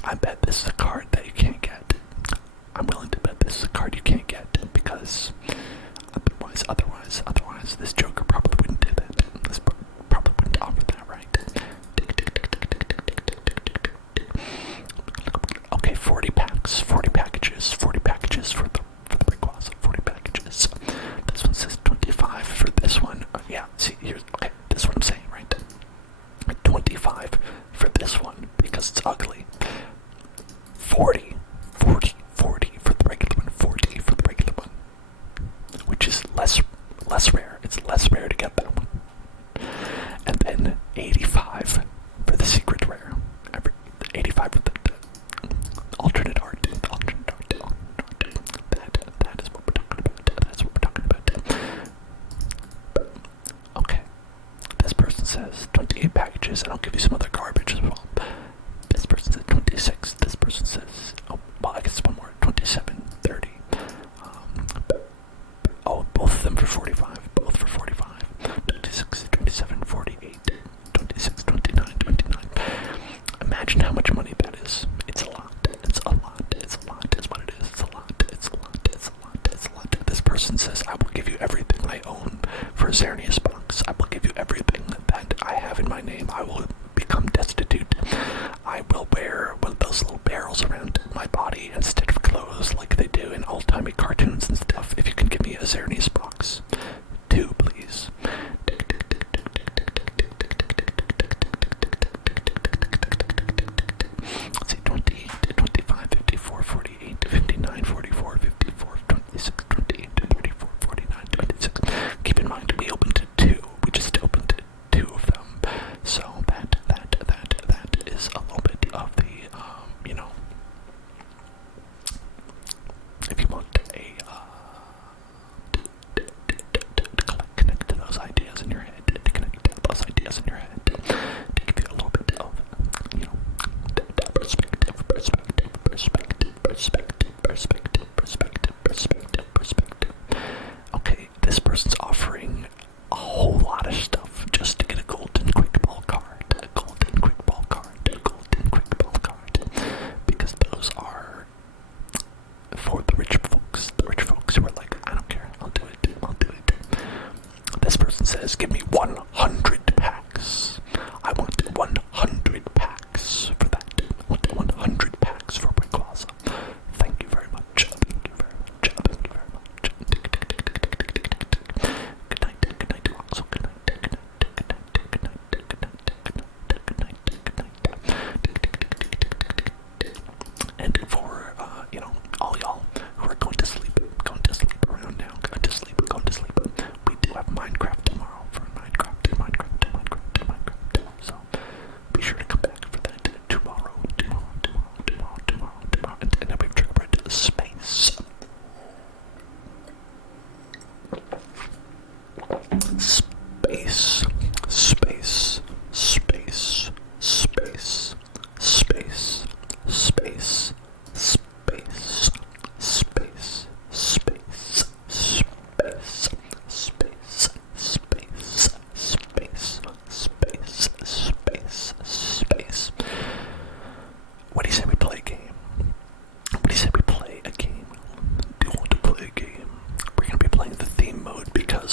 I bet this is a card that you can't get. I'm willing to bet this is a card you can't get, because otherwise, this joker probably wouldn't do that. This probably wouldn't offer that, right? Okay, 40 packs, 40 packages for the Rayquaza, 40 packages. This one says 25 for this one. Yeah, see, here's, okay, this is what I'm saying, right? 25 for this one, because it's ugly. 40 for the regular one, 40 for the regular one. Which is less rare. It's less rare to get that one. And then 85 for the secret rare. 85 for the alternate art. That is what we're talking about. That's what we're talking about. Okay. This person says 28 packages, and I'll give you some other garbage as well. This person says 26. This person says, I guess one more. 27, 30. Both of them for 45. Both for 45. 26, 27, 48. 26, 29, 29. Imagine how much money that is. It's a lot. It's what it is. It's a lot. This person says, I will give you everything I own for a Xerneas box. I will give you everything that I have in my name. I will become destitute. I will wear one of those little barrels around my body instead of clothes like they do in old-timey cartoons and stuff. If you can give me a Xerneas box. 2, please. Let's see, 20, 25, 54, 48, 59, 44, 54, 26, 28, 34, 49, 26. Keep in mind, we opened 2. We just opened 2 of them. So that is a little bit of the, if you want connect to those ideas in your head, to give you a little bit of, perspective. Okay, this person's offering a whole lot of stuff just to get a golden quick ball card. Because those are for the rich folks. The rich folks who are like, I don't care, I'll do it. This person says, give me 100 packs. I want 100 packs for that. I want 100 packs for Rayquaza. Thank you very much.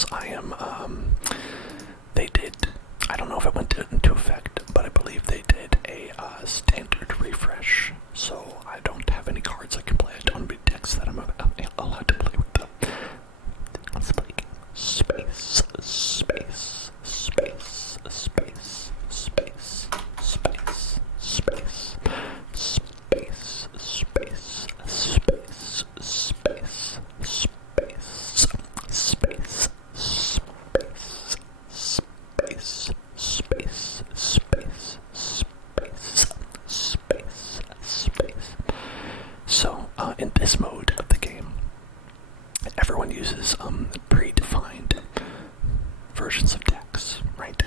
because they did, I don't know if it went into effect, but I believe they did a standard refresh, so I don't have any cards I can play. I don't have any decks that I'm allowed to play with them. Let's play space, space, space, space, space, space, space, space, space, space, space, space, space, space, space, space, space, space. So, in this mode of the game, everyone uses predefined versions of decks, right?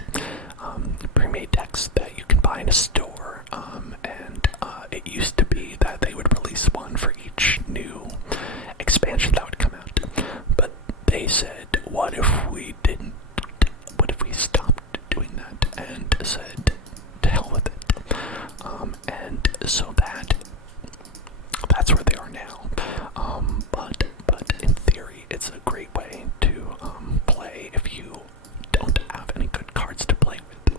Pre-made decks that you can buy in a store, and it used to be that they would release one for each new expansion that would come out. But they said, what if we didn't? What if we stopped doing that and said, to hell with it? And so that's where they are now. But in theory, it's a great way to play if you don't have any good cards to play with.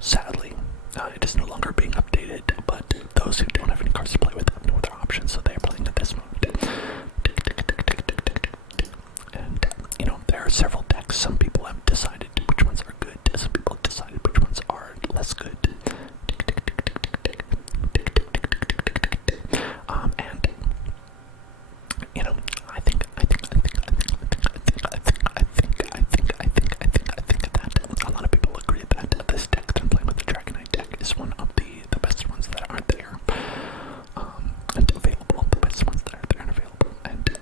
Sadly, it is no longer being updated, but those who don't have any cards to play with have no other options, so they're playing at this mode. And, there are several decks. Some people have decided which ones are good, some people have decided which ones are less good. And I think that a lot of people agree that this deck that I'm playing with, the Dragonite deck, is one of the best ones that aren't there, and available. The best ones that are there and available, and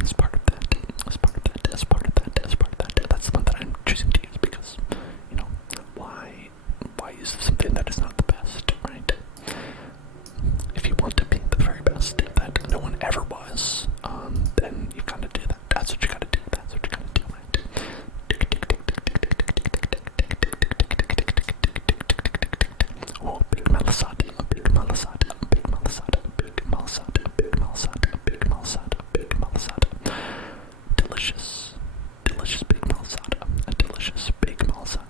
as part of that, that's the one that I'm choosing to use because, why use something that is not the best, right? If you want to be the very best that no one ever was, then you gotta do that. That's what you gotta do. That's what you gotta do, right? Oh, big malasada, big malasada, big malasada, big malasada, big malasada, big malasada, big malasada. Delicious, delicious big malasada, a delicious big malasada.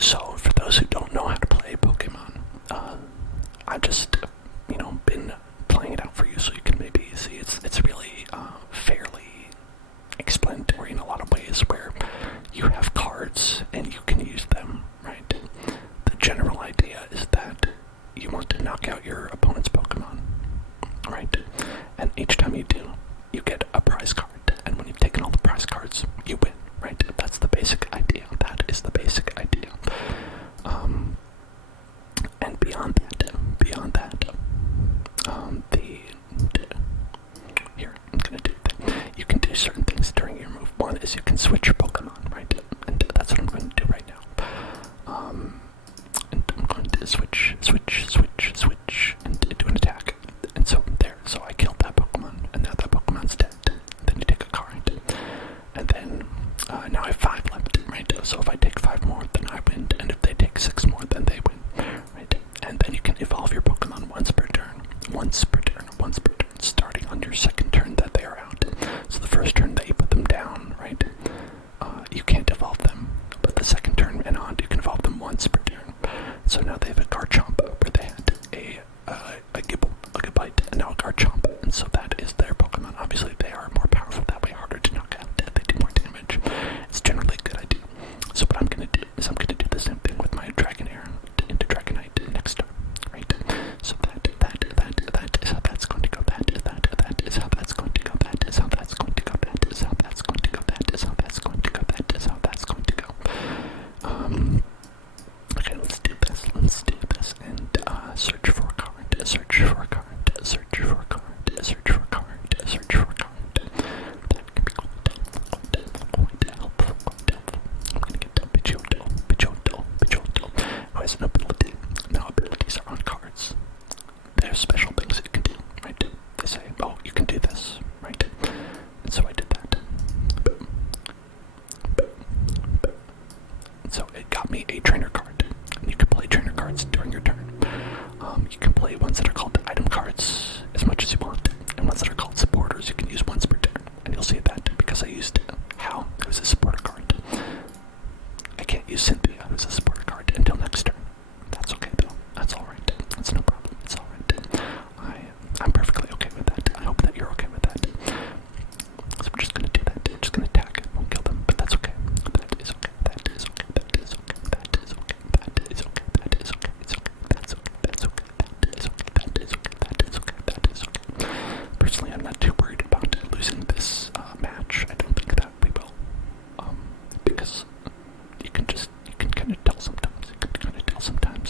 So, for those who don't know how to play Pokemon, I've just, been playing it out for you so you can maybe see it's really fairly explanatory in a lot of ways where you have cards and you can use them, right? The general idea is that you want to knock out your opponent's Pokemon, right? And each time you do, you get a prize card, and when you've taken all the prize cards, you win, right? That's the basic idea. That is the basic idea. And beyond that, here, I'm gonna do that. You can do certain things during your move. One is you can switch your Pokemon, right? And that's what I'm going to do right now. And I'm going to switch, and do an attack. And so there, so I killed that Pokemon, and now that Pokemon's dead. Then you take a card, and then now I have 5 left, right? So if I take 5 more, then I win, and if they take 6 more, then they win, right? And then you can evolve your Pokemon once per turn, starting on your second turn that they are out. So the first turn that you put them down, right? You can't evolve them, but the second turn and on, you can evolve them once per turn. So now they have a Garchomp where they had a Gibbite, and now a Garchomp, and so that is their Pokemon. Obviously, they are more powerful that way, harder to knock out. They do more damage. It's generally a good idea. So what I'm gonna do is I'm gonna do the same thing with my Dragonair into Dragonite next turn, right? So that is how that's going to go. That is how that's going to go. That is how that's going to go. That is how that's going to go. That is how that's going to go. That is how that's going to go. Okay, let's do this and search for a card.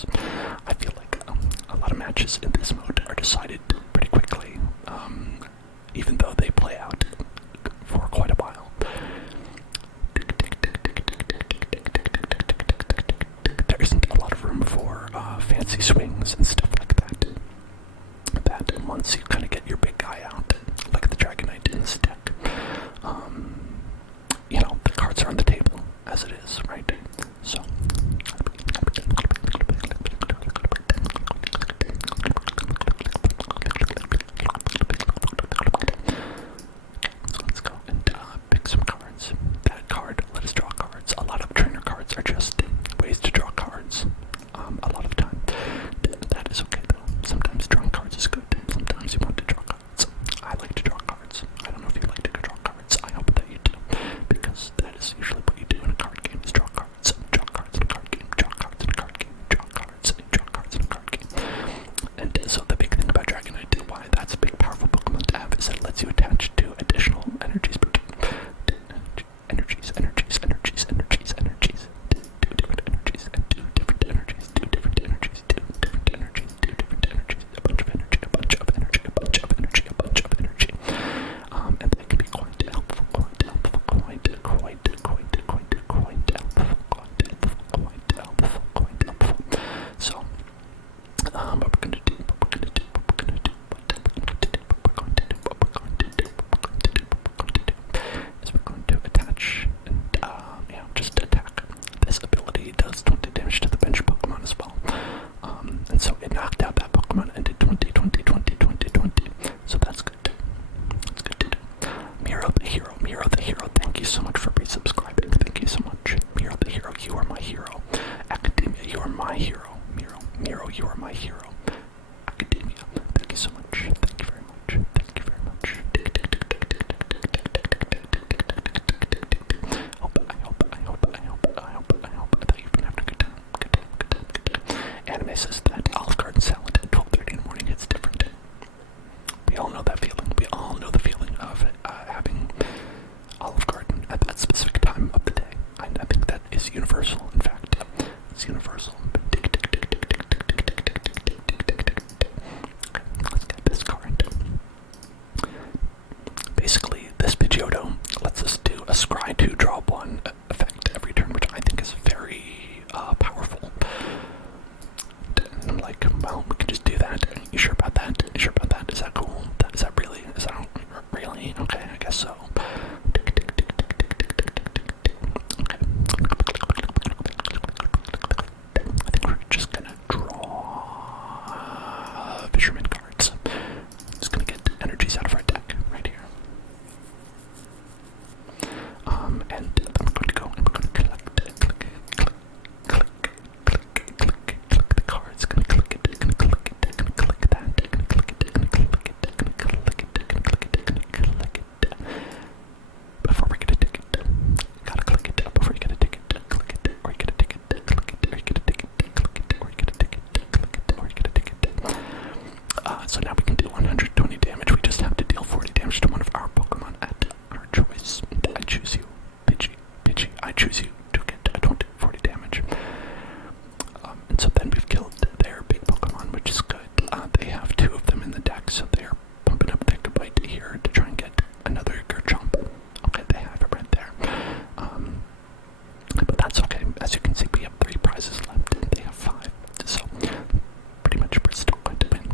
games. I feel like a lot of matches in this mode are decided pretty quickly, even though they play out for quite a while. There isn't a lot of room for fancy swings and stuff like that. That once you kind of get your big guy out, like the Dragonite in this deck, you know, the cards are on the table as it is, right? So let's go and pick some cards. That card, let us draw cards. A lot of trainer cards are just ways to draw cards. A lot of time. That is okay though. Sometimes drawing cards is good. Sometimes you want to draw cards. I like to draw cards. I don't know if you like to draw cards. I hope that you do. Because that is usually what you do in a card game, is draw cards. Draw cards in a card game. Draw cards in a card game. Draw cards. Draw cards in a card game. And so the big thing about Dragonite, why that's a big powerful Pokemon to have, is that it lets you attach to additional energies per turn. Energies. Two different energies, and two different energies, two different energies, two different energies, two different energies, a bunch of energy, a bunch of energy, a bunch of energy, a bunch of energy. And that can be quite helpful, quite helpful. So, what we're going to do is we're going to attach and, just attack. This ability does 20 damage to the bench Pokemon as well. And so it knocked out that Pokemon and did 20. So that's good. That's good to do. Miro the hero, thank you so much for resubscribing. Thank you so much. Miro the hero, you are my hero. Academia, you are my hero. Miro, you are my hero. Academia, thank you so much. Thank you very much. Thank you very much. I hope that you've been having a good time. Good time. Anime says that Olive Garden salad at 12:30 in the morning hits different. We all know that feeling. We all know the feeling of having Olive Garden at that specific time of the day. I think that is universal. In fact, it's universal. Let's get this card. Basically, this Pidgeotto lets us do a scry 2 draw 1 effect every turn, which I think is very powerful. And I'm like, well, we can just do that. You sure about that? You sure about that? Is that cool? Is that really? Is that really? Okay, I guess so. Okay. I think we're just gonna draw fisherman cards. Just gonna get energies out of our deck right here. And then we're going to go and we're going to click the cards. Gonna click it, gonna click it, gonna click that, gonna click it, gonna click it, gonna click it, gonna click it, gonna click it. Before we get a ticket, gotta click it before you get a ticket, click it, or you get a ticket, click it, or you get a ticket, click it, or you get a ticket, click it, or you get a ticket. So now we can do 120 damage. We just have to deal 40 damage to one of our Pokemon at our choice. I choose you, Pidgey, I choose you to get 40 damage. And so then we've killed their big Pokemon, which is good. They have 2 of them in the deck, so they're pumping up their bite here to try and get another Garchomp. Okay, they have it right there. But that's okay. As you can see, we have 3 prizes left, and they have 5. So pretty much we're still going to win.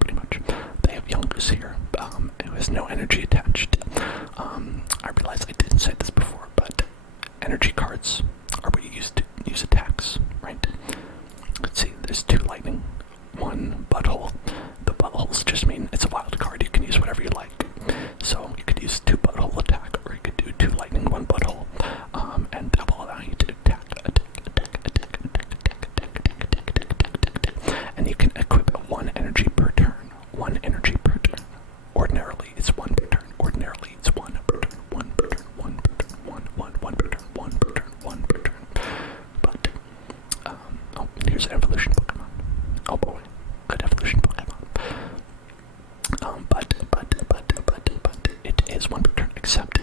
Pretty much. They have Youngers here, who has no energy attached. I realize I didn't say this before, but energy cards are what you use to use attacks, right? Let's see, there's 2 lightning, 1 butthole. The buttholes just mean it's a wild card. You can use whatever you like. So you could use 2 butthole attack, or you could do 2 lightning, 1 butthole, and that will allow you to attack. And you can equip 1 energy per turn. 1 energy per turn. Ordinarily, it's 1 per turn. Ordinarily, it's 1 per turn. 1 per turn. 1 per turn. 1 per turn. 1 per turn. 1 per turn. But, oh, and here's an evolution Pokemon. Oh boy, good evolution Pokemon. But it is 1 per turn, except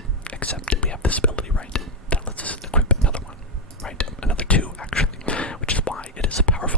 we have this ability, right? That lets us equip another one, right? Another 2, actually, which is why it is a powerful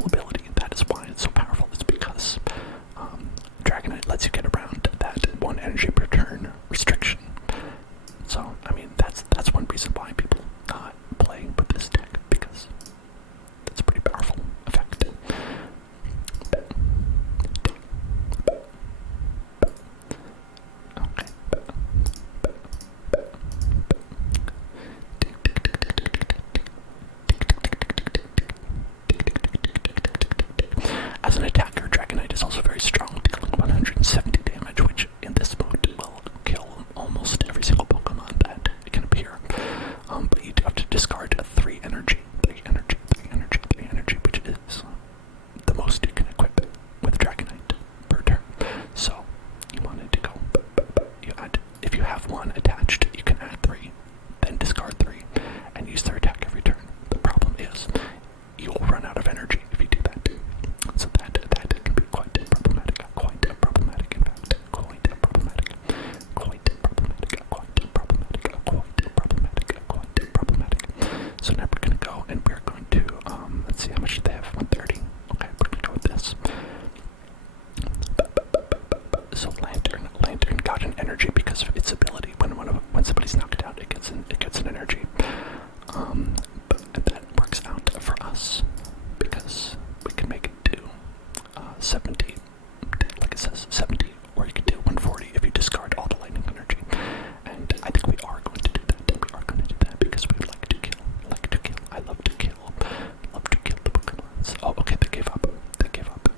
Oh, okay, they gave up. They gave up.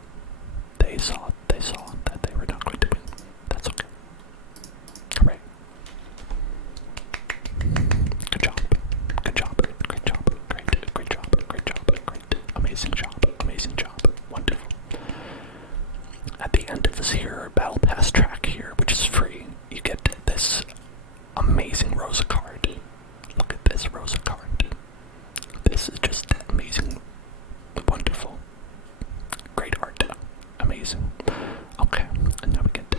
They saw that they were not going to win. That's okay. Hooray. Good job. Good job. Great job. Great job. Great job. Great. Amazing job. Amazing job. Wonderful. At the end of this here Battle Pass track here, which is free, you get this amazing Rosa card. Look at this Rosa card. This is just amazing. Wonderful. Great art. Amazing. Okay, and now we get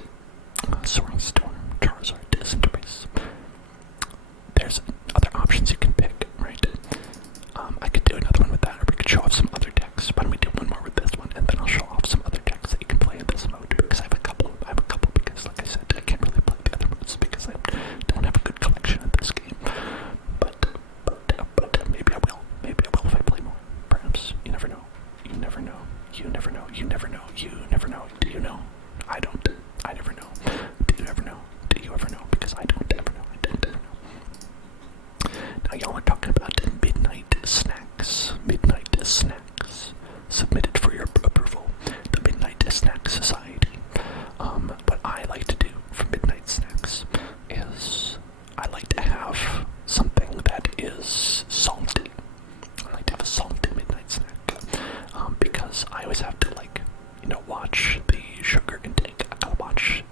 Soaring Storm, Charizard, Cinderace. There's other options you can pick, right? I could do another one with that, or we could show off some other decks. Why don't we do one more with this one, and then I'll show off some other decks that you can play in this mode, because I have a couple because, like I said, I can't really play the other modes because I don't have a good collection in this game. But maybe I will. Maybe I will if I play more. Perhaps. You never know. You never know. You never know. You never know. You never know. Do you know? I don't. I never know. Do you ever know? Do you ever know? Because I don't ever know. I don't ever know. Now y'all are talking about midnight snacks. Midnight snacks. Submitted for your approval. The Midnight Snack Society. What I like to do for midnight snacks is I like to have something that is salty. I like to have a salty midnight snack. Because I always have to, like, watch the sugar intake. I gotta watch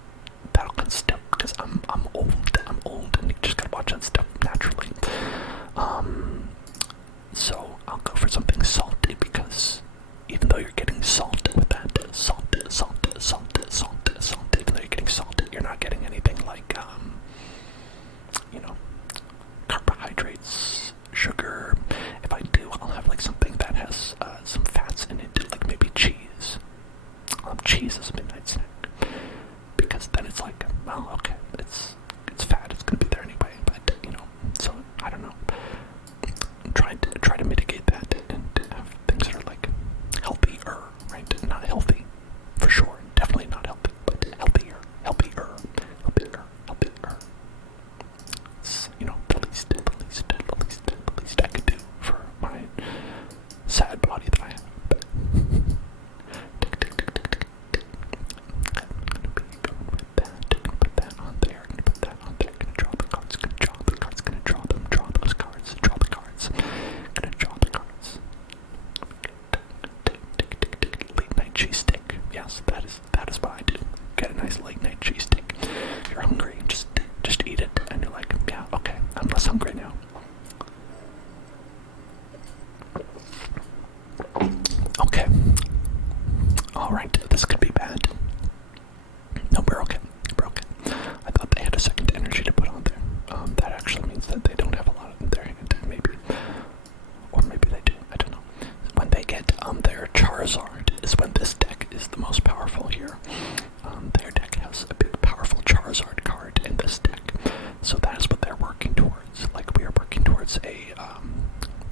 that kind of stuff because I'm old. I'm old, and you just gotta watch that stuff naturally. So I'll go for something salty because even though you're getting salt with that, salt, even though you're getting salt, you're not getting anything like, carbohydrates, sugar. If I do, I'll have like something that has some fats in it, like maybe cheese. I'll have cheese as a midnight snack because then it's like, well, okay, it's fat, it's gonna be there anyway. But so I don't know. Try to mitigate that and have things that are like healthier, right? Not healthy, for sure. Definitely not healthy, but healthier. It's, the least I could do for my sad body that I have. Gonna put that on there. Gonna draw the cards. Gonna draw those cards. Gonna draw the cards. Late night cheese stick. Yes, that is what I do. Get a nice late night cheese stick. If you're hungry, just eat it, and you're like, yeah, okay, I'm less hungry now. Okay. Alright, this could be bad. No, we're okay. I thought they had a second energy to put on there. That actually means that they don't have a lot in their hand, maybe. Or maybe they do, I don't know. When they get their Charizard is when this deck is the most powerful here. Their deck has a big powerful Charizard card in this deck. So that is what they're working towards. Like, we are working towards a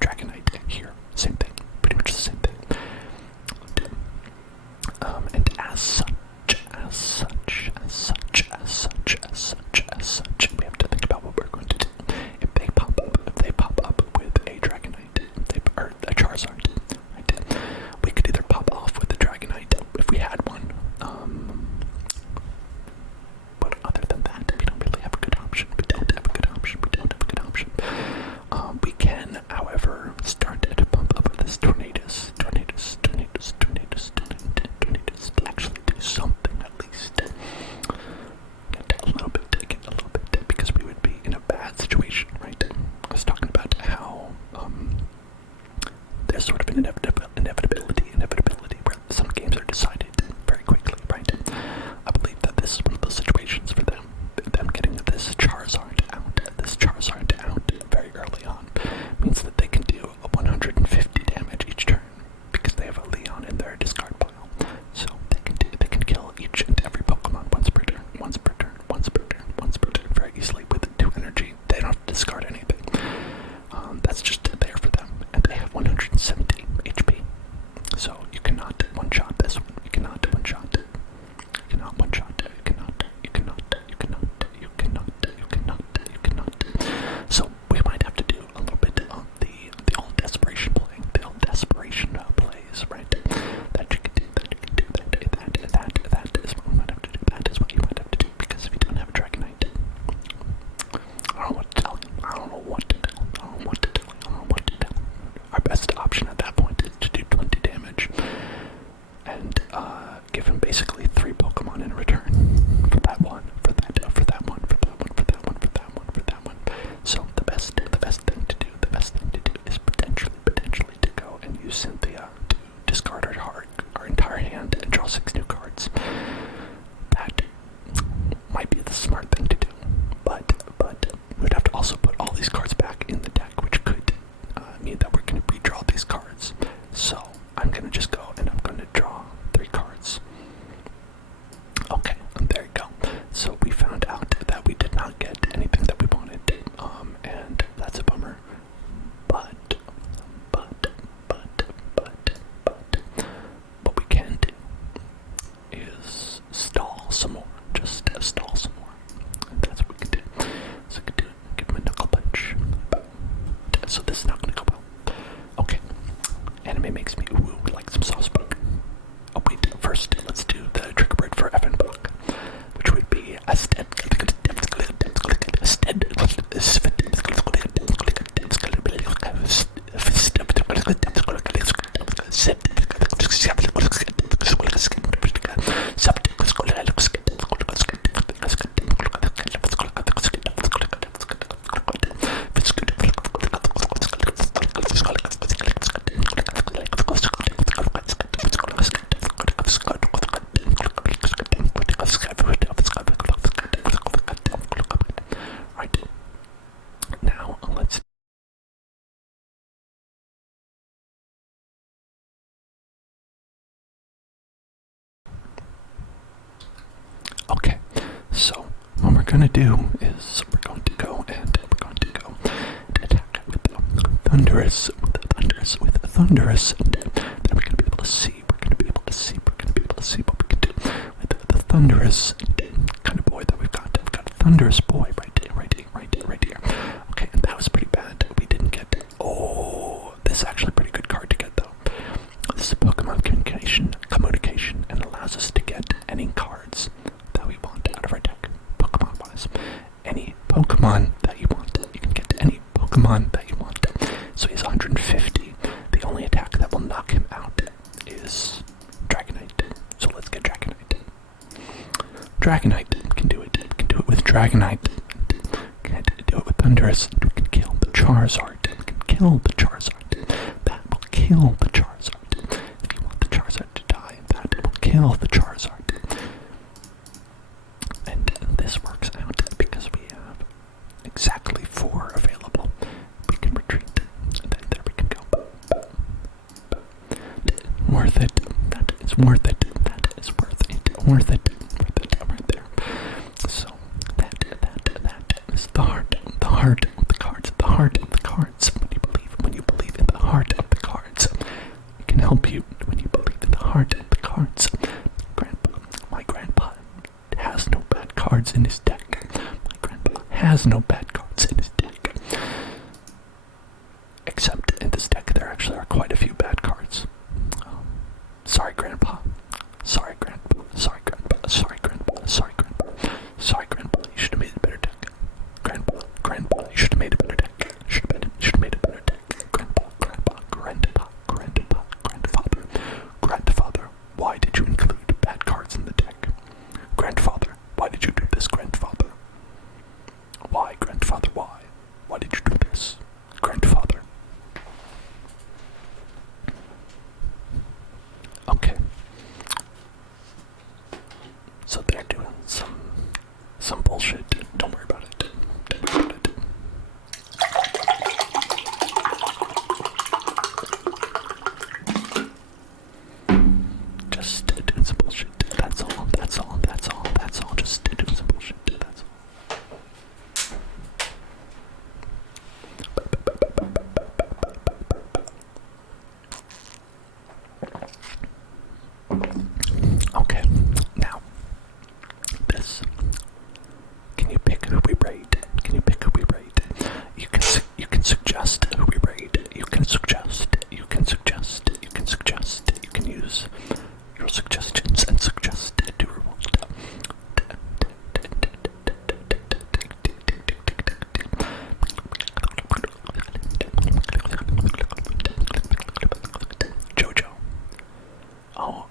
Dragonite here. Same thing. Pretty much the same thing. And as such, we have to think about what we're going to do. If they pop up with a Dragonite, or a Charizard, right? We could either pop off with the Dragonite if we had one, give him basically 3 Pokemon in return for that one, for that one, for that one, for that one, for that one, for that one. So the best thing to do is potentially to go and use Cynthia to discard our entire hand and draw 6 new cards. That might be the smart thing to do, but we'd have to also put all these cards back in the deck, which could mean that we're going to redraw these cards. So I'm going to just go and I'm going to draw 3 cards. Okay, there you go. So we found out that we did not get anything that we wanted, and that's a bummer. But what we can do is stall some more. Just stall some more. And that's what we can do. So we can give him a knuckle punch. So this is not going to go well. Okay. Anime makes me ooh like some soft spoke. Oh wait, first let's do the trigger word for Evanbach, which would be a stead. Okay, so what we're going to do is we're going to go and attack with thunderous, and then we're going to be able to see what we can do with the thunderous kind of boy that we've got. We've got a thunderous boy right here. Okay, and that was pretty bad. We didn't get, this is actually a pretty good card to get though. This is a Pokemon communication, and allows us to get any cards that we want out of our deck, Pokemon-wise. Any Pokemon that you want, you can get any Pokemon that you want. So he's 150. The only attack that will knock him out is Dragonite. So let's get Dragonite. Dragonite can do it. We can do it with Dragonite. We can do it with Thundurus. We can kill the Charizard. That will kill the Charizard. If you want the Charizard to die, that will kill the Charizard. And this works out because we have exactly 4 available. We can retreat. And then there we can go. Worth it. That is worth it. Worth it right there. So that is the heart of the cards. When you believe in the heart of the cards, it can help you when you believe in the heart of the cards. My grandpa has no bad cards in his deck. Except in this deck there actually are quite a few bad cards. Sorry, Grandpa. You should have made a better deck. Grandpa, you should have made a better deck. Should have made a better deck. Grandfather, why did you include bad cards in the deck? Grandfather, why did you do this, Grandfather? Why, Grandfather, why? Why did you do this, Grandfather? Okay. So they're doing some bullshit. Don't worry about it. Just doing some bullshit. That's all. Just doing some bullshit. That's all. Okay, now this. Can you pick who we raid? You can suggest who we raid. You can use your suggestions and suggest to revolt. Jojo. Oh,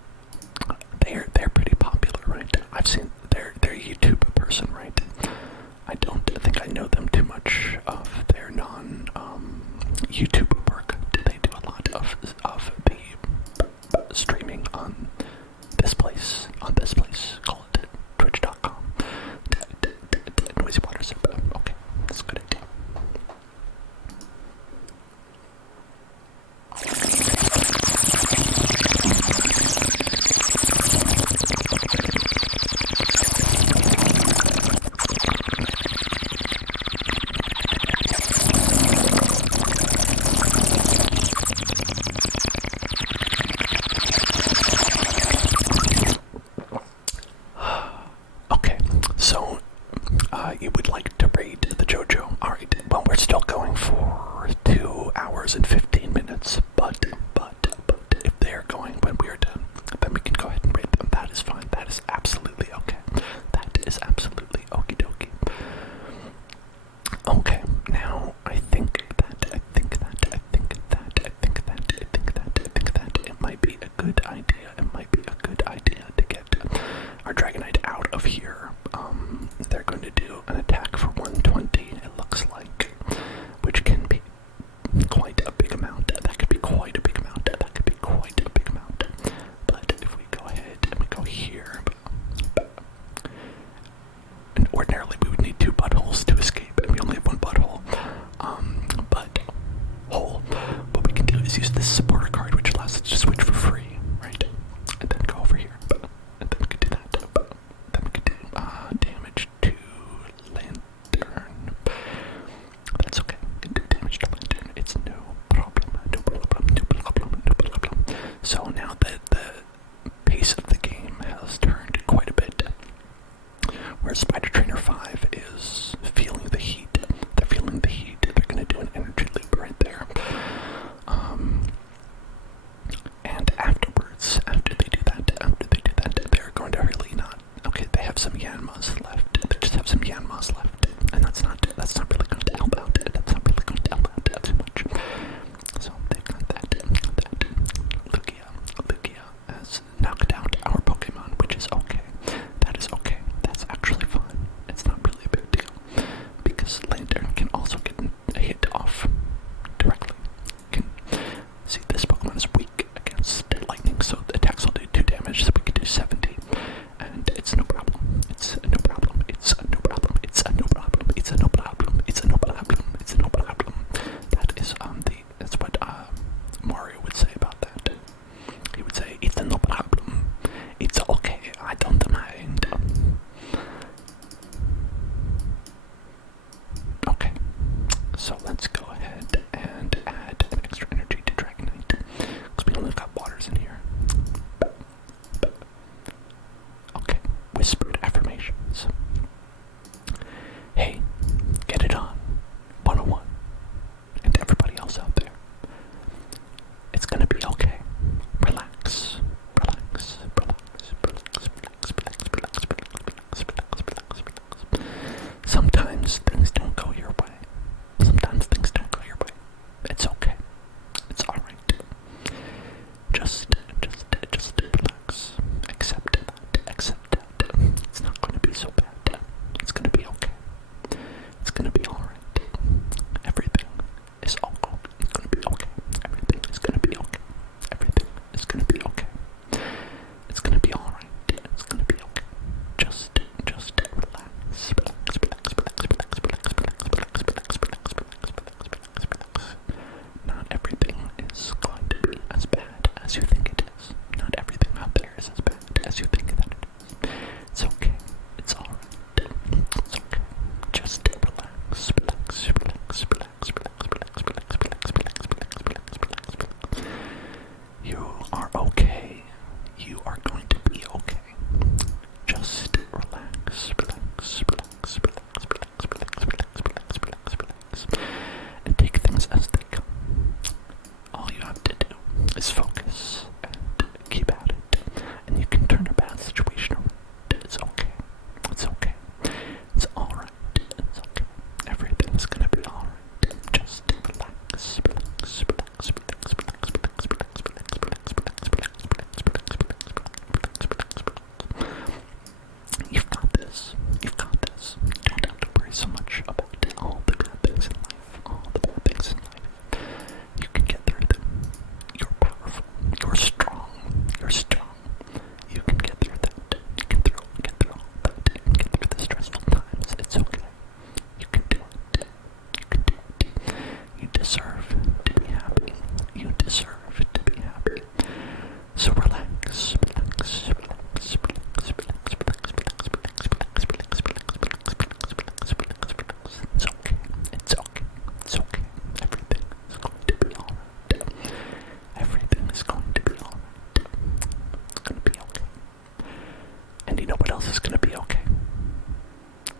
some Yanmas left. They just have some Yanmas left, and that's not really going to help out. That's not really going to help out too much. So they got that. Lugia has knocked out our Pokemon, which is okay. That is okay. That's actually fine. It's not really a big deal because Lantern can also get a hit off directly. See, this Pokemon is weak against lightning, so the attacks will do 2 damage, so we could do 70. And it's no problem. It's no problem. It's no problem. It's no problem. It's no problem. It's no problem. It's no problem. That is that's what Mario would say about that. He would say, it's no problem. It's okay. I don't mind. Okay. So let's go ahead and add an extra energy to Dragonite, because we only got waters in here. Okay, whispered affirmations. Hey, get it on, 101, and everybody else out there. It's gonna be okay. Relax, relax, relax, relax, relax, relax, relax, relax, relax, relax, relax. Sometimes things don't go your way. Sometimes things don't go your way. It's okay. It's alright. Just relax. Accept that. It's not going to be so bad. It's going to be okay. It's going to be alright. Everything is all good. It's going to be okay. Everything is going to be okay. Everything is going to be okay. It's going to be alright. It's going to be okay. Just relax. Not everything is going to be as bad as you think it is. Not everything out there is as bad as you think that it is. It's okay. It's alright. It's okay. Just relax. You are okay. You are going to be okay. Just relax. And take things as they come. All you have to do is focus and keep at it. And you can turn a bad situation around. It's okay. It's okay. It's alright. It's okay. Everything's gonna be alright. Just relax. You've got this. You've got this. You don't have to worry so much about all the bad things in life. All the bad things in life. You can get through them. You're powerful. You're strong. You're strong. You can get through that. You can get through all that. You can get through the stressful times. It's okay. You can do it. You can do it. You deserve to be happy. You deserve to be happy. So relax. It's okay. It's okay. It's okay. Everything is going to be alright. Everything is going to be alright. It's going to be okay. And you know what else is going to be okay?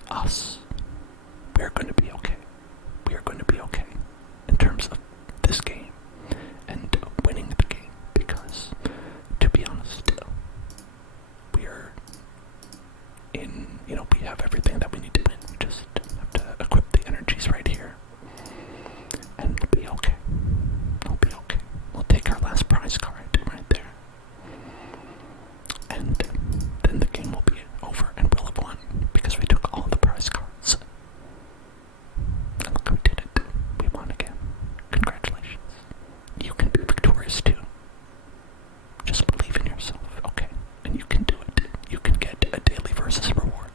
Us. We're going to be okay. We are going to be okay in terms of this game and winning the game, because, to be honest, we're in, we have everything that we need to win. We just have to equip the energies right here, and we'll be okay. We'll be okay. We'll take our last prize card right there, and then the game will be over, and we'll have won, because we took all the prize cards. And look, we did it. We won again. Congratulations. You can be victorious too. Just believe in yourself, okay? And you can do it. You can get a daily versus reward.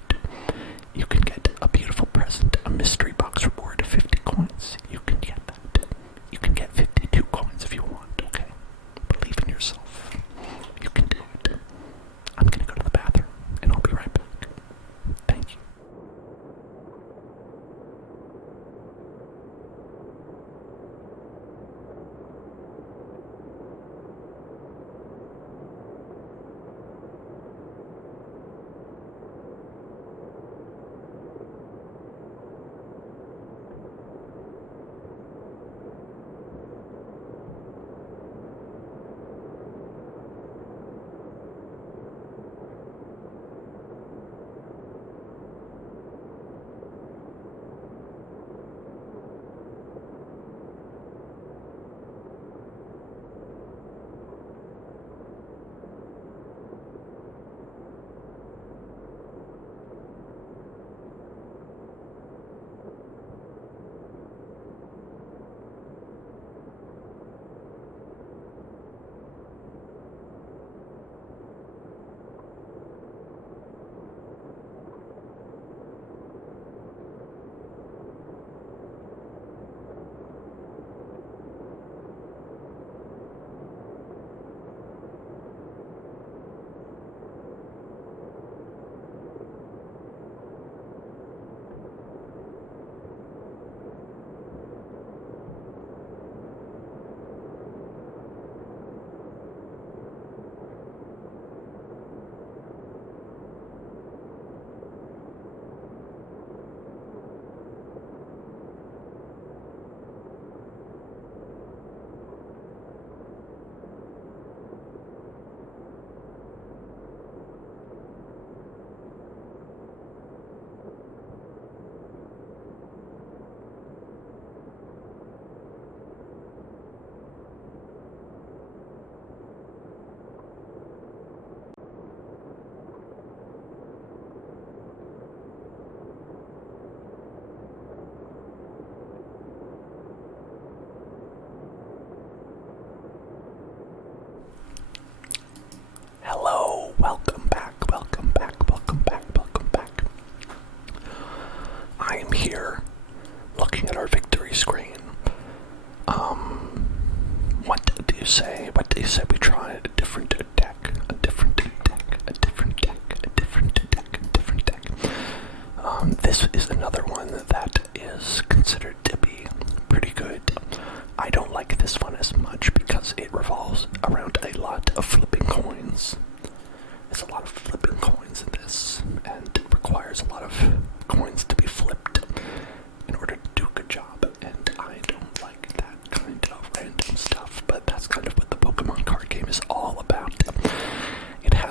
You can get a beautiful present, a mystery box reward of 50 coins. You can get that. You can get 52 coins if you want, okay? Believe in yourself. You can do it. I'm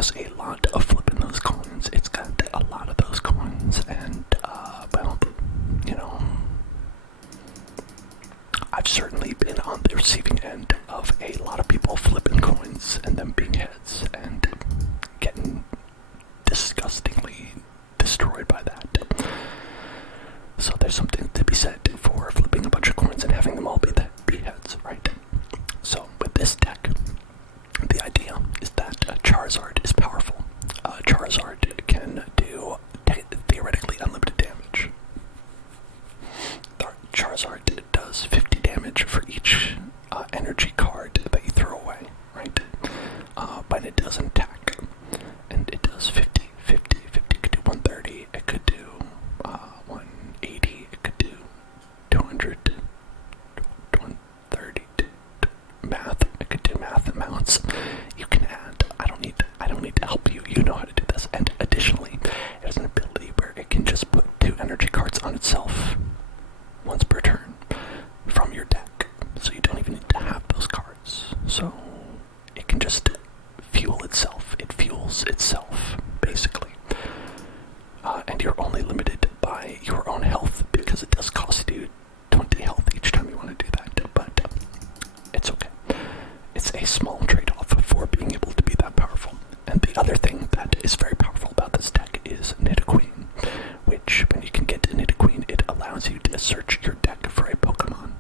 does a lot of flipping those coins. It's got a lot of those coins, and, well, you know, I've certainly been on the receiving end of a lot of people flipping coins and them being heads and getting disgustingly destroyed by that. So there's something to be said for flipping a bunch of coins and having them all be heads, right? So with this deck, the idea is that Charizard is powerful. Charizard can do theoretically unlimited damage. Charizard does 50 damage for each energy card that you throw away, right? But it does an attack, and it does 50, 50, 50. It could do 130, it could do 180, it could do 200, 130, math, it could do math amounts. You can add, I don't need to help you, you know how to do this. And additionally, it has an ability where it can just put 2 energy cards on itself once per turn from your deck, so you don't even need to have those cards. So it can just fuel itself. It fuels itself, basically. And you're only limited by your own health, because it does cost you 20 health each time you want to do that, but it's okay. It's a small trade-off for being able to be that powerful. And the other thing that is very powerful about this deck is Nidoqueen, which, when you can get to Nidoqueen, it allows you to search your deck for a Pokemon,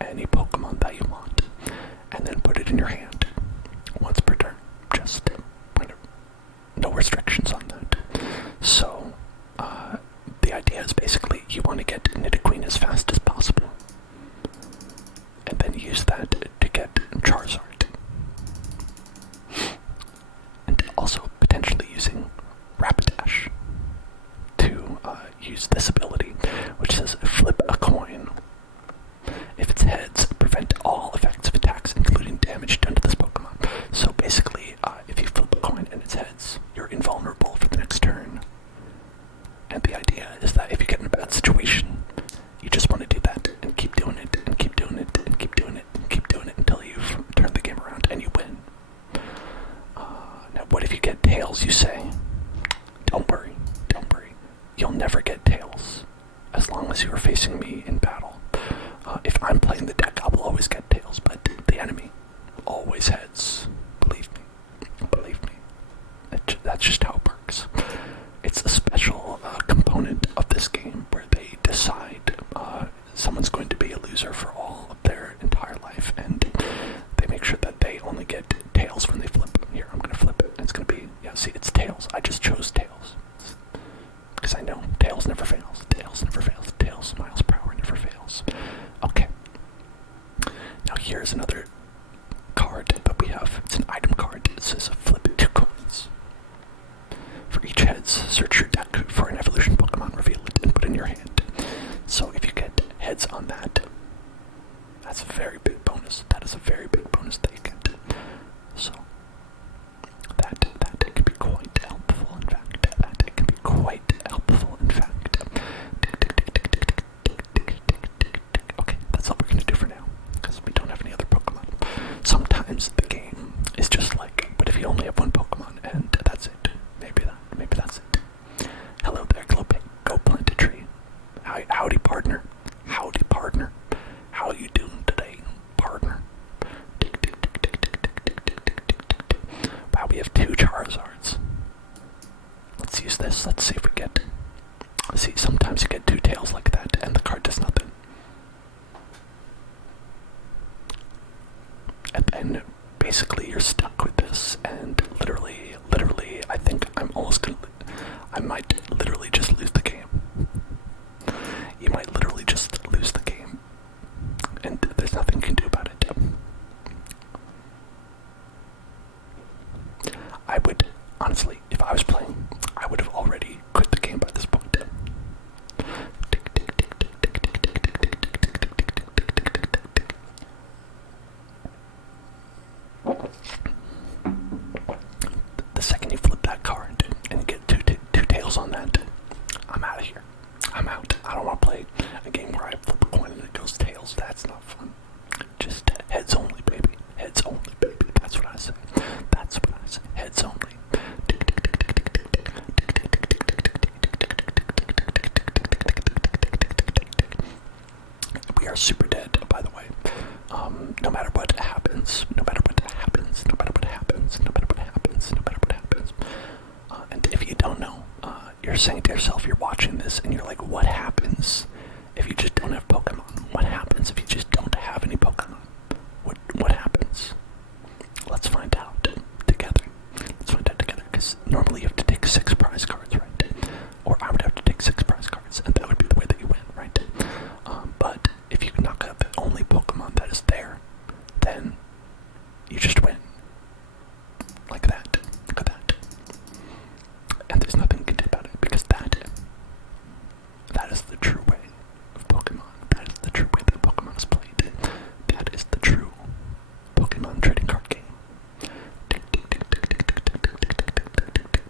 any Pokemon that you want, and then put it in your hand once per turn. Just no restrictions on that. So the idea is basically you want to get Nidoqueen as fast as possible, and then use that to get Charizard. And also potentially using Rapidash to use this ability, which says flip a coin. If it's heads, prevent all effects of attacks, including damage done to this Pokemon. So basically, if you flip a coin and it's heads, you're invulnerable for the next turn. And the idea is that if you get in a bad situation, you just want to do that and keep doing it and keep doing it and keep doing it and keep doing it until you've turned the game around and you win. Now, what if you get tails, you say? Don't worry, don't worry. You'll never get tails as long as you are facing me in battle. If I'm playing the deck, I will always get tails, but the enemy always heads. Believe me. Believe me. That's just how it works. It's a special component of this game where they decide someone's going to be a loser for all of their entire life, and they make sure that they only get tails when they flip. Here, I'm going to flip it. It's going to be, yeah, see, it's tails. I just chose tails. Because I know tails never fails. Tails never fails. Tails miles per hour never fails. Okay. Now here's another card that we have. It's an item card. It says flip 2 coins. For each heads, search your deck for an evolution Pokemon, reveal it, and put it in your hand. So if you get heads on that, that's a very big bonus. That is a very big bonus that you get. So that can be quite helpful, in fact. That can be quite helpful, in fact. Okay, that's all we're gonna do for now, because we don't have any other Pokemon. Sometimes the game is just like, what if you only have one Pokemon and that's it? Maybe that's it. Hello there, go plant a tree. Howdy, partner. Howdy, partner. How you doing today, partner? Wow, we have 2 Charizards. Let's use this. Let's see if we get... See, sometimes you get 2 tails like that, and the card does nothing. And then, basically, you're stuck with this, and literally, I think I might literally just lose the game. You might literally just lose the game, and there's nothing you can do about it. I would, honestly, if I was playing, I would have already quit the game by this point. The second you flip that card and get two tails on that, you're saying to yourself, you're watching this, and you're like, what happens if you just don't have Pokemon? What happens if you just don't have any Pokemon? What happens? Let's find out together. Let's find out together, because normally you have to take 6 prize cards, right? Or I would have to take 6 prize cards, and that would be the way that you win, right? But if you knock out the only Pokemon that is there, then you just win. Like that. Look at that. And there's nothing you can do about it, because that is the true way of Pokemon. That is the true way that Pokemon is played. That is the true Pokemon trading card game.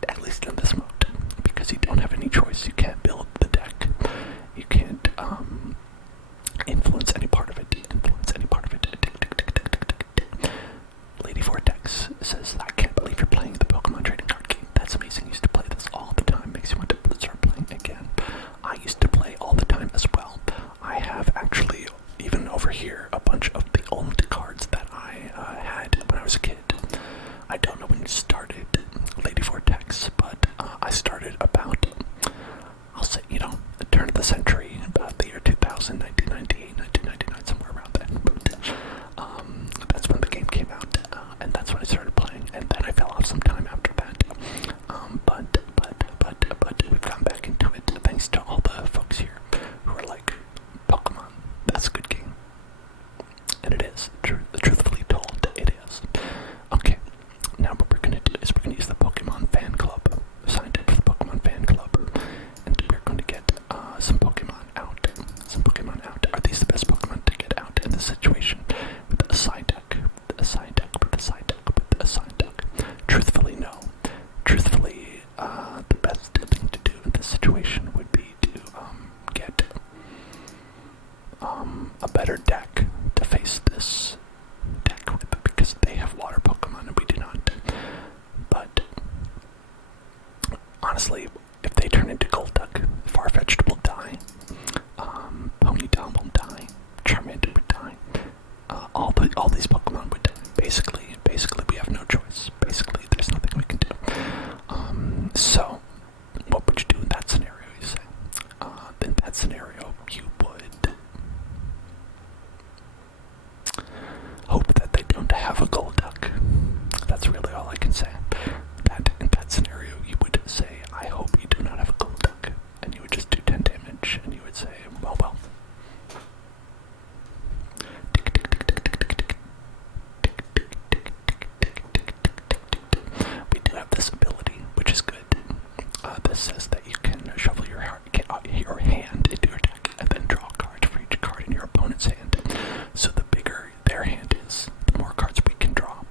At least in this mode. Because you don't have any choice. You can't build the deck. You can't influence any part of it. Lady Vortex says, I can't believe you're playing the Pokemon trading card game. That's amazing. I used to play this all the time. Makes you want to start playing again. I used to play all the time as well. I have actually, even over here, a bunch of the old cards that I had when I was a kid. I don't know when you started Lady Vortex, but I started about, I'll say, the turn of the century, about the year 2000, 1998, 1999, somewhere around then. But that's when the game came out, and that's when I started playing, and then I fell off some time after that. But we've gone back into it thanks to all the folks here who are like, Pokemon, that's a good game. And it is. Truthfully told, it is. Okay, now what we're going to do is we're going to use the Pokemon Fan Club. Signed up for the Pokemon Fan Club, and we're going to get some Pokemon out. Are these the best Pokemon to get out in this situation? With a side deck. Truthfully, no. Truthfully, the best thing to do in this situation would be to get a better deck to face this deck with, because they have water Pokemon and we do not. But honestly, if they turn into Golduck, Farfetch'd will die, Ponyta will die, Charmander would die, all these Pokemon would die. Basically we have no choice. Basically, there's nothing we can do. So, what would you do in that scenario, you say? In that scenario, you would hope that they don't have a Golduck. That's really all I can say. That in that scenario, you would say, I hope you do not have a Golduck. And you would just do 10 damage, and you would say, well. We do have this ability, which is good. This says that you can shuffle your hand into your deck and then draw a card for each card in your opponent's hand. So the bigger their hand is, the more cards we can draw.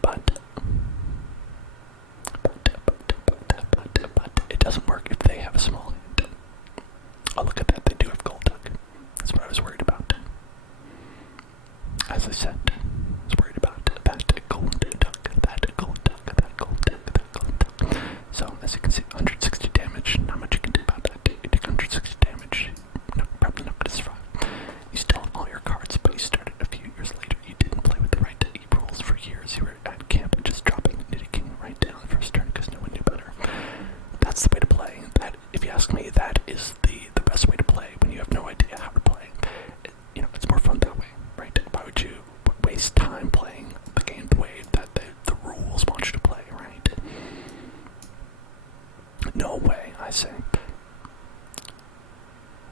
But it doesn't work if they have a small hand. Oh, look at that, they do have Golduck. That's what I was worried about. As I said, I was worried about that Golduck. So, as you can see, 160 damage, not much you can do about that. You take 160 damage, probably not going to survive. You still have all your cards, but you started a few years later. You didn't play with the right rules for years. You were at camp just dropping Nitty King right down the first turn because no one knew better. That's the way to play. That, if you ask me, that is the best way to play when you have no idea how to play. It's more fun that way, right? Why would you waste time playing the game the way that the rules want you to play, right? No way, I say.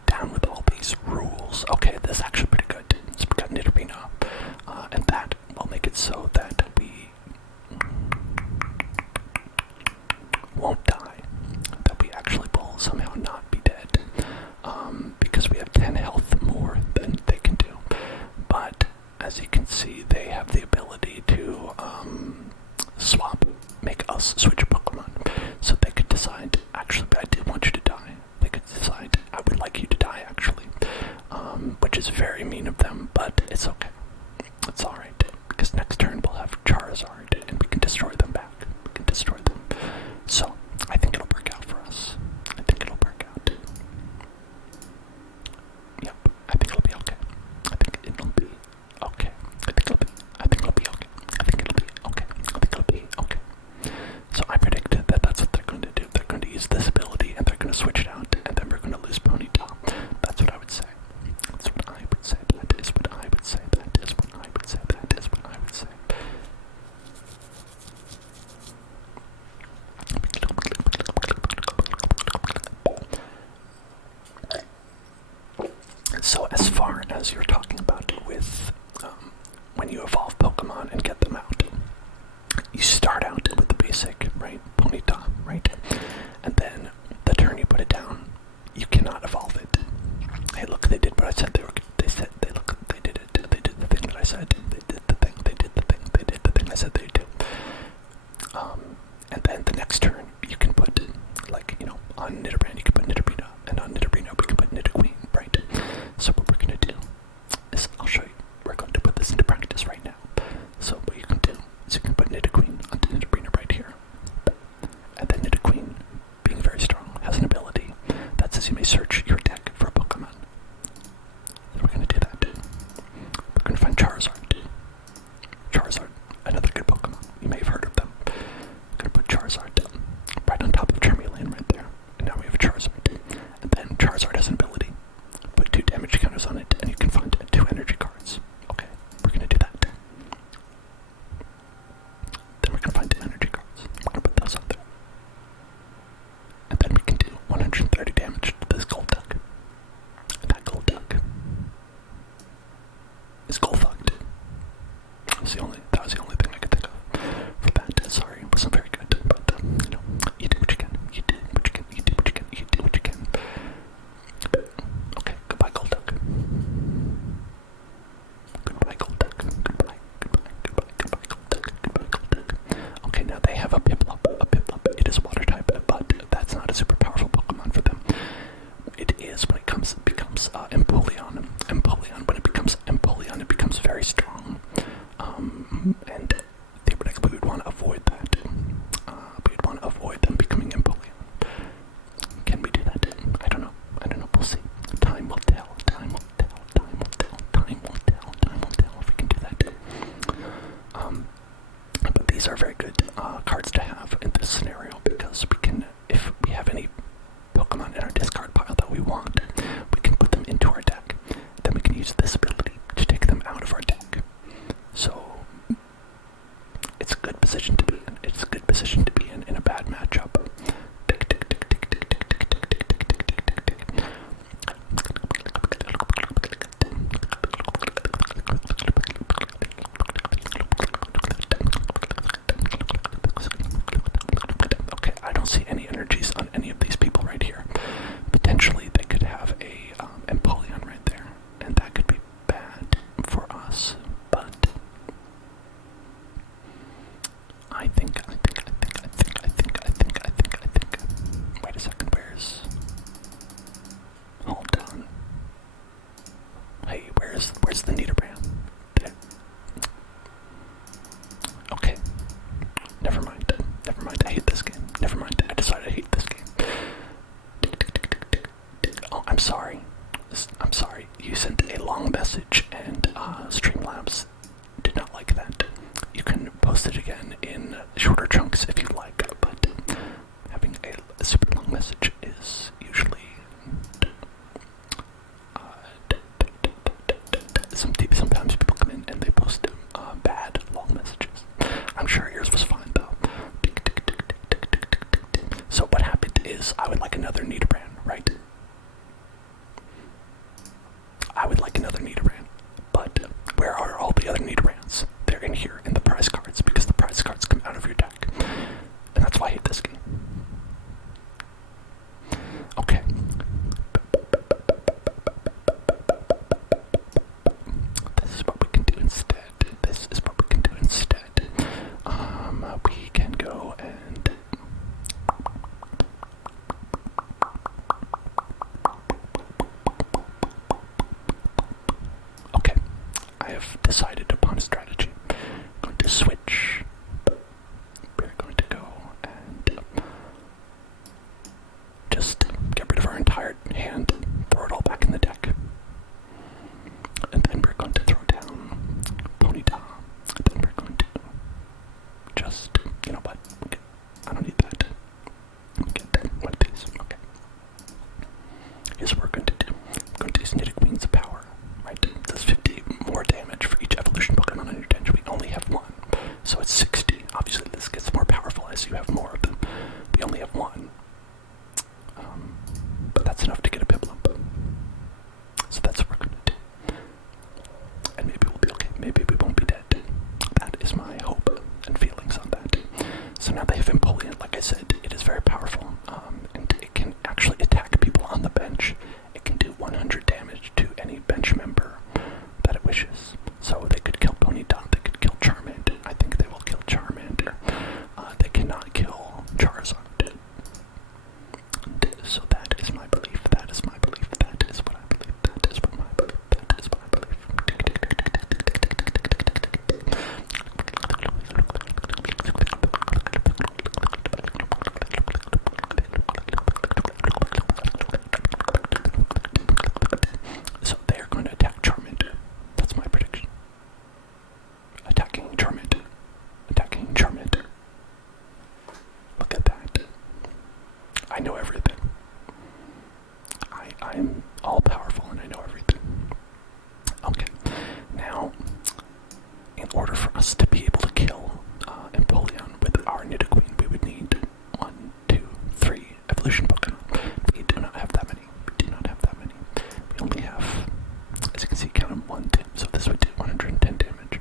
Down with all these rules. Okay, this is actually pretty good. It's got Nidorina, and that will make it so that we won't die. That we actually will somehow not be dead, because we have 10 health more than they can do. But as you can see, they have the ability to make us switch Pokemon. So they could decide, actually, I do want you to die. They could decide, I would like you to die, actually. Which is very mean of them, but it's okay. It's alright. Because next turn we'll have Charizard, and we can destroy them back. We can destroy them. So, I think it'll work out for us. I think it'll work out. Yep, I think it'll be okay. I think it'll be okay. I think it'll be okay. I think it'll be okay. So I predicted that that's what they're going to do. as you're talking about with when you evolve Pokemon and get them out. You start out with the basic, right? Ponyta, right? And then the turn you put it down, you cannot evolve it. Hey, look, they did what I said they were. They said they did it. They did the thing that I said. They did the thing. They did the thing. They did the thing I said they'd do. And then the next turn you can put, like, on Nidoran you can put Nidorino, and on Nidorino we can put Nidoqueen, right? So what we're gonna do is I'll show you. We're going to put this into practice right now. So what you can do is you can put Nidoqueen onto Nidorino right here, and then Nidoqueen, being very strong, has an ability that says you may search your deck for a Pokemon. So we're gonna do that. We're gonna find Charizard. Charizard, another good Pokemon. You may have heard of them. We're gonna put Charizard right on top of Charmeleon right there. And now we have Charizard. And then Charizard has an ability. Put 2 damage counters on it, and you can find 2 energy cards. Okay, we're gonna do that. Then we're gonna find 2 energy cards. We're gonna put those on there. And then we can do 130 damage to this gold duck. And that gold duck is gold fucked. That was the only thing I could think of for that. Sorry, it wasn't very good, but you do what you can. You do what you can. You do what you can. You do what you can. Okay, goodbye, gold duck. Goodbye, gold duck. Goodbye, goodbye, goodbye, goodbye, gold duck. Goodbye, gold duck. Okay, now they have a Piplup. A Piplup. It is a water type, but that's not a super powerful Pokemon for them. It is when it becomes Empoleon. Empoleon. When it becomes Empoleon, it becomes very strong. And theoretically, we would want to avoid that. We would want to avoid them becoming Empoleon. Can we do that? I don't know. We'll see. Time will tell. Time will tell. Time will tell. Time will tell. Time will tell if we can do that. But these are very good cards to have in this scenario, because we can, if we have any Pokemon in our discard pile that we want, we can put them into our deck. Then we can use this ability to take them out of our deck. So it's a good position to be in. It's a good position to be in a bad matchup. Tick, tick, tick, tick, tick, tick, tick, tick, tick, tick, tick, tick, tick, tick. Okay, I don't see any energies on any of these people right here. Potentially they could have a Empoleon right there, and that could be bad for us, but I think. Wait a second, hold on. Hey, where's the Nidoran? There. Okay. Never mind. I hate this game. Never mind. I decided I hate this game. Oh, I'm sorry. You sent a long message, and Streamlabs did not like that. You can post it again in shorter chunks if you like, but having a super long message is usually sometimes people come in and they post bad long messages. I'm sure yours was fine though. So what happened is I would like another Nidoran, right? I would like another Nidoran, but where are all the other Nidorans? They're in here in the prize cards, because the prize cards So now they have Empoleon. Like I said, it is very powerful, and it can actually attack people on the bench. It can do 100 damage to any bench member that it wishes. So they could kill Ponyta, they could kill Charmander. I think they will kill Charmander. They cannot kill Charizard. So that is my belief, that is my belief, that is what I believe, that is what my belief, that is what I believe. So they are going to attack Charmander. That's my prediction. Attacking Charmander. Attacking Charmander. Look at that. I know everything. I'm all powerful and I know everything. Okay. Now, in order for us to be able to kill Empoleon with our Nidoqueen, we would need 1, 2, 3 evolution Pokemon. We do not have that many. We do not have that many. We only have, as you can see, count them 1, 2. So this would do 110 damage.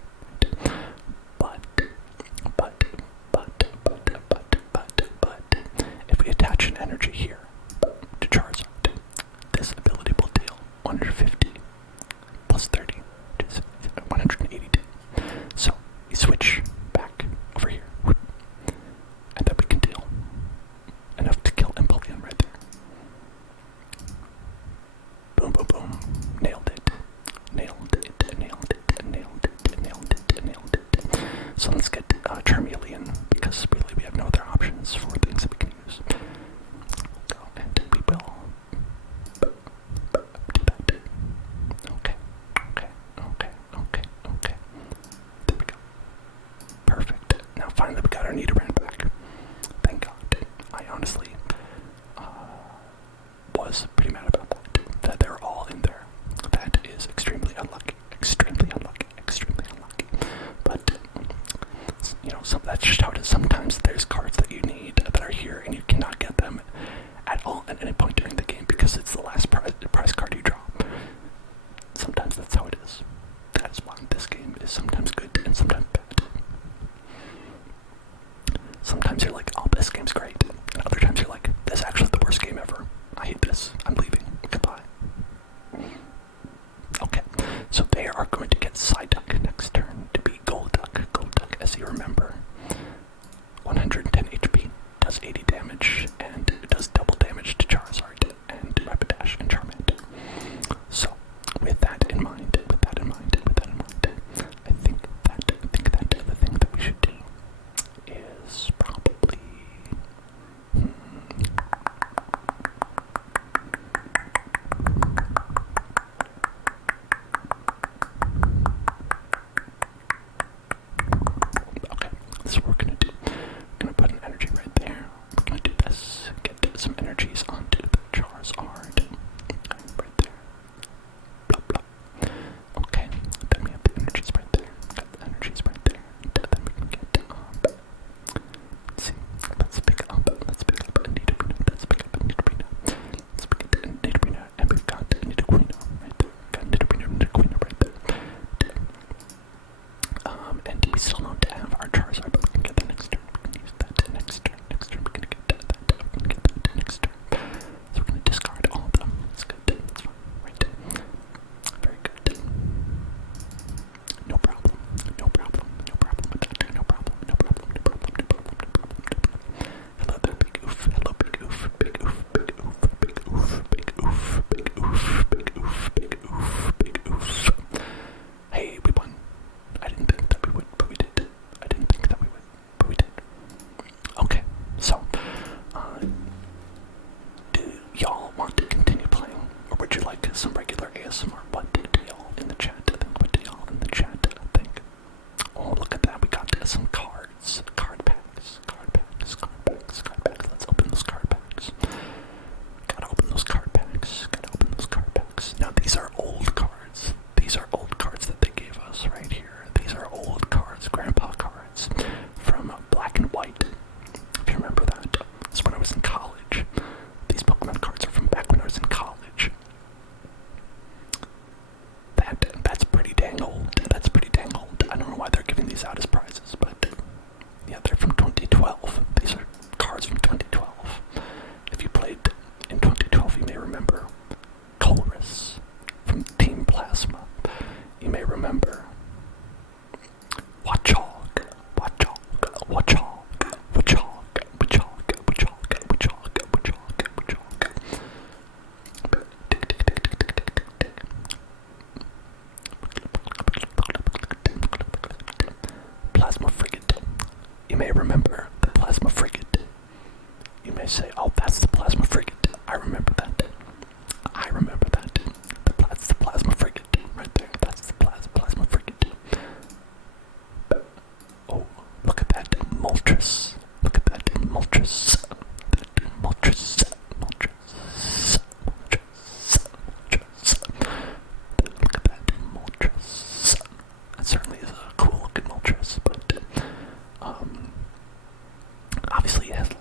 But, if we attach an energy here to Charizard, this ability will deal 150 plus 30, which is 182. So we switch back over here, and then we can deal enough to kill Empoleon right there. Boom, boom, boom. Nailed it. Nailed it. Nailed it. Nailed it. Nailed it. Nailed it. So let's get Charmeleon, because really we have no other options for things that we can use. Go and we will do that. Okay. Okay. Okay. Okay. Okay. There we go. Perfect. Now finally we got our Nidoran back. Thank God. I honestly was pretty mad about that they're all in there. That is extremely unlucky. Extremely unlucky. Extremely unlucky. But, you know, that's just how it is. Sometimes there's cards that you need that are here and you cannot get them at all at any point during the game because it's the last prize card you draw. Sometimes that's how it is. That is why this game is sometimes good and sometimes bad. Sometimes you're like, oh, this game's great. And other times you're like, this is actually the worst game ever. I hate this. I'm leaving. Goodbye. Okay, so they are going to get Psyduck next turn to be Golduck. Golduck, as you remember, 110 HP, does 80 damage, and does double damage to Charizard and Rapidash and Charmander. So, with that in mind, I think that the thing that we should do is probably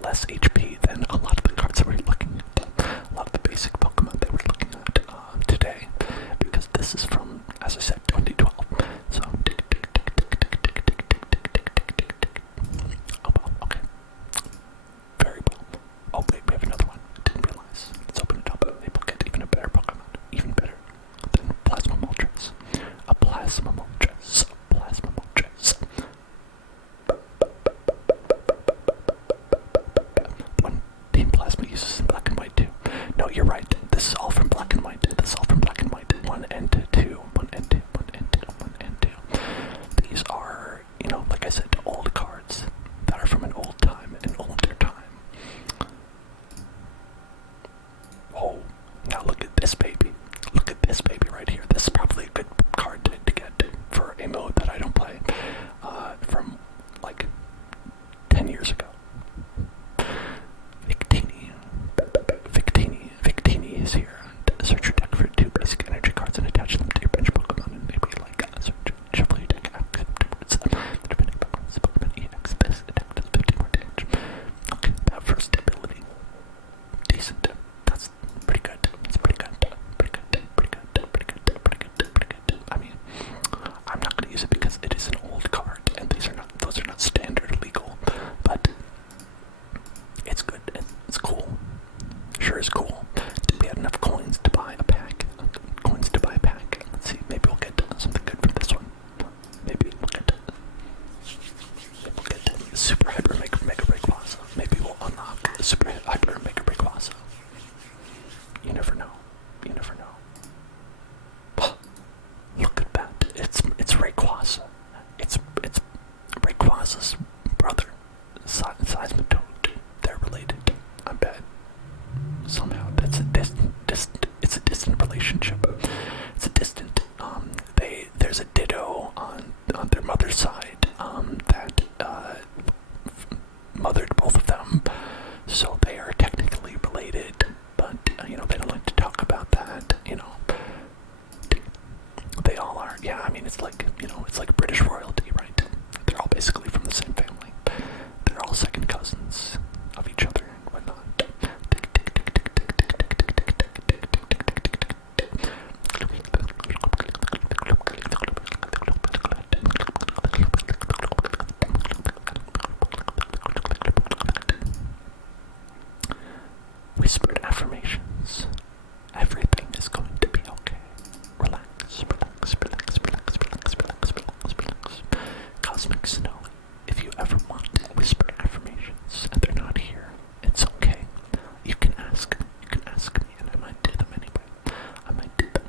less HP than a lot of the cards that we're looking at, a lot of the basic Pokemon that we're looking at today, because this is from, as I said, 2012. So, oh well, okay. Very well. Oh wait, we have another one. Didn't realize. Let's open it up. Maybe we'll get even a better Pokemon. Even better than Plasma Moltres. A Plasma Moltres. Plasma Moltres. One Team Plasma uses in black and white too. No, you're right. This is all from black and white. This is all from black and white. 1 and 2. 1 and 2. 1 and 2. 1 and 2. These are, you know, like I said, old cards that are from an old time, an older time. Oh, now look at this baby. Look at this baby right here. This is probably a good card to get for a mode that I don't play from like 10 years ago. Victini is here. Search your deck for 2 basic energy cards and attach them to your bench Pokemon, and maybe like shuffle your deck afterwards. Depending on this Pokemon EX, this attack does 50 more damage. Okay, that first ability. Decent. That's pretty good. It's pretty good. Pretty good. Pretty good. Pretty good. Pretty good. Pretty good. I mean, I'm not gonna use it because it is an old card, and those are not standard legal, but it's good. It's cool. Sure is cool. We had enough coins to buy a pack. Let's see, maybe we'll get something good from this one. Maybe we'll get Super Hyper Mega Rayquaza. Maybe we'll unlock Super Hyper Mega Rayquaza. You never know. You never know. Look at that. It's Rayquaza. It's Rayquaza's brother, Seismitoad. They're related. I bet. Somehow that's it's a distant relationship. It's a distant. There's a Ditto on their mother's side that mothered both of them, so they are technically related. But you know, they don't like to talk about that. You know, they all are. Yeah, I mean, it's like, you know, it's like British royalty, right? They're all basically from the same family. They're all second cousins of each other and whatnot. Whispered affirmations. Everything is going to be okay. Relax, relax, relax, relax, relax, relax, relax, relax. Cosmic Snow. If you ever want whispered affirmations and they're not here, it's okay. You can ask me, and I might do them anyway. I might do them.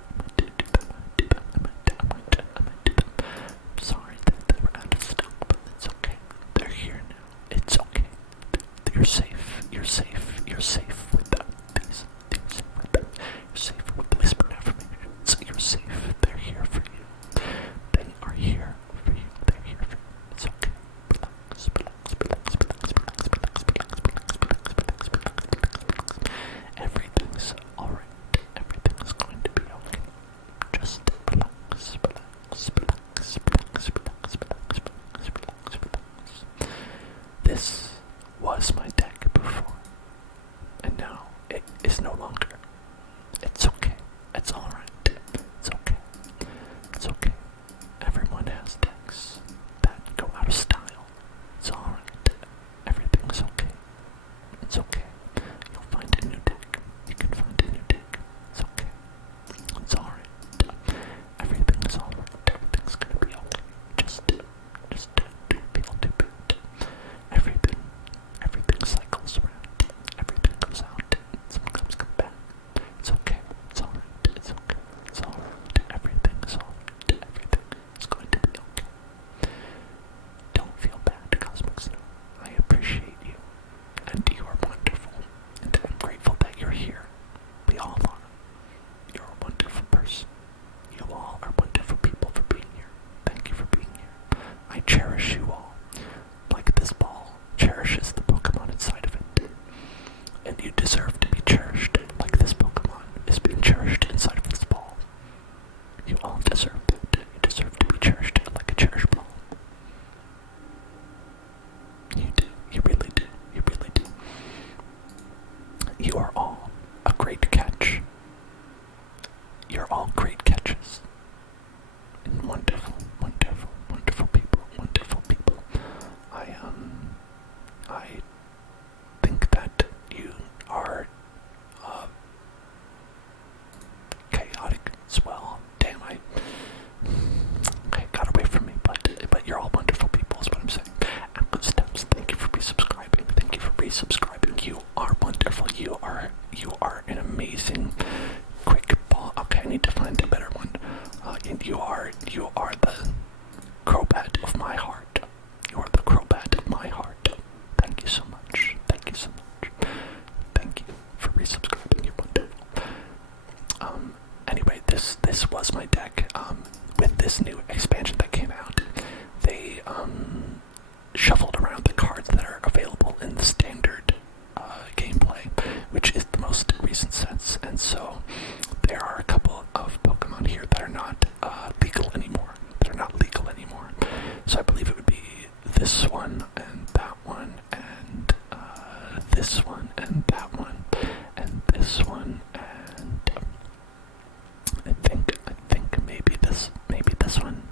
I'm sorry that they were out of stock, but it's okay. They're here now. It's okay. You're safe. You're safe. You're safe with them. You're safe with them. You're safe with the whispered affirmations. You're safe. They're here for you. They are here for you. They're here for you. It's okay. Relax, relax, relax, relax, relax, relax, relax, relax, relax, relax. Everything's alright. Everything's going to be okay. Just relax, relax, relax, relax, relax, relax, relax, relax, relax. This was my deck before, and now it is no longer. It's okay. It's alright. It's okay. It's okay. Everyone has decks that go out of style. It's alright. Everything's okay. It's okay. You'll find a new deck. You can find a new deck. It's okay. It's alright. Everything's alright. Everything's gonna be okay. Just feel too bad. Everything cycles around. Everything goes out. Sometimes comes back. resubscribing. You are wonderful. You are an amazing quick ball. Okay, I need to find a better one. And you are the Crobat of my heart. You are the Crobat of my heart. Thank you so much. Thank you so much. Thank you for resubscribing. You're wonderful. Anyway, this was my deck. With this new expansion that came out, they shuffled around the cards that are available in the standard gameplay, which is the most recent sets, and so there are a couple of Pokemon here that are not legal anymore. They're not legal anymore. So I believe it would be this one and that one and this one and that one and this one and I think maybe this one.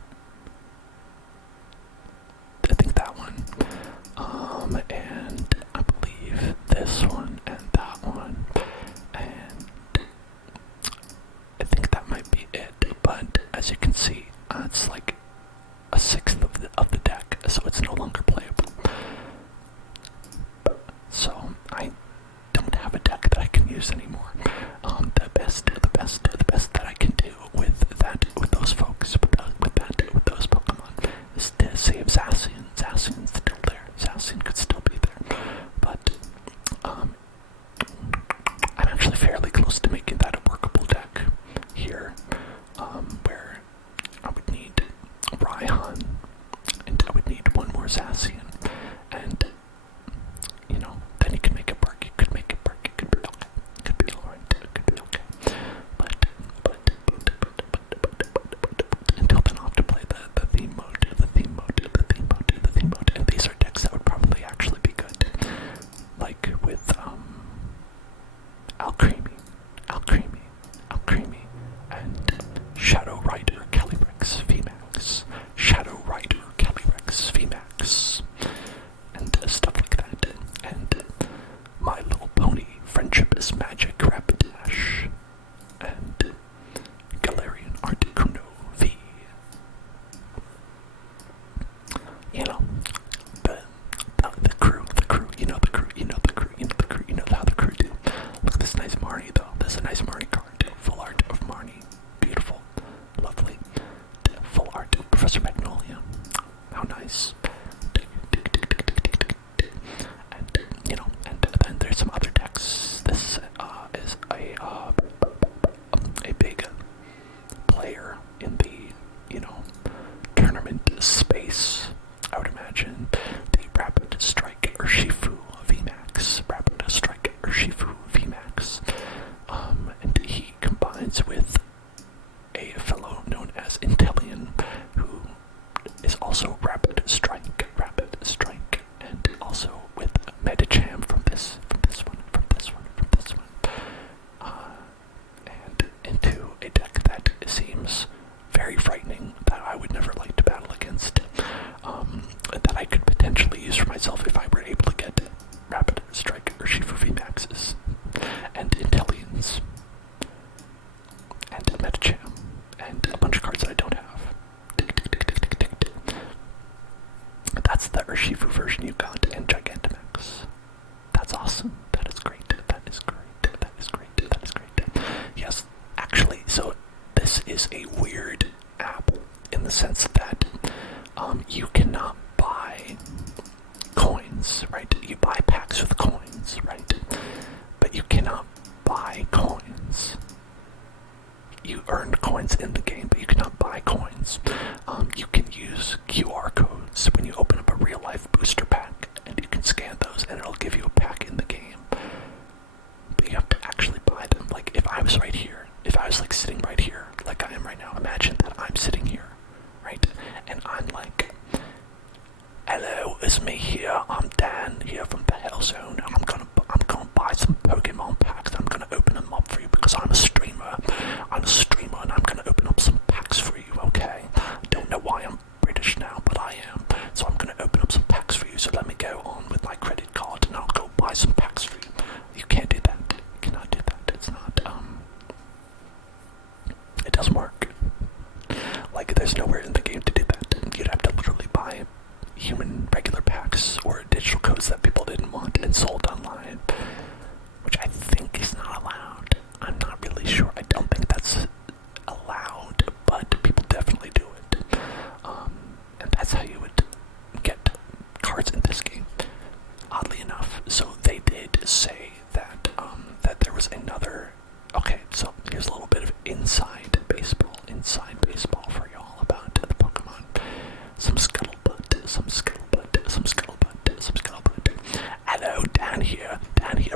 I think that one. And I believe this one and that one, and I think that might be it. But as you can see, it's like a sixth of the deck, so it's no longer playable. So I don't have a deck that I can use anymore. The best that I can do with those folks, with those Pokemon, is to save Zacian. Zacian's still there. Zacian could still be there, but I'm actually fairly close to making that a workable deck here, where I would need Raihan, and I would need one more Zacian, and then you can make it work. You could make it work. It could be okay. It could be alright. It could be okay. But want and sold online, which I think is not allowed. I'm not really sure. I don't think that's allowed, but people definitely do it. And that's how you would get cards in this game, oddly enough. So they did say that that there was another. Okay, so here's a little bit of inside baseball for y'all about the Pokemon. Some scuttlebutt, some scuttlebutt, some scuttlebutt, some scuttlebutt. Hello, down here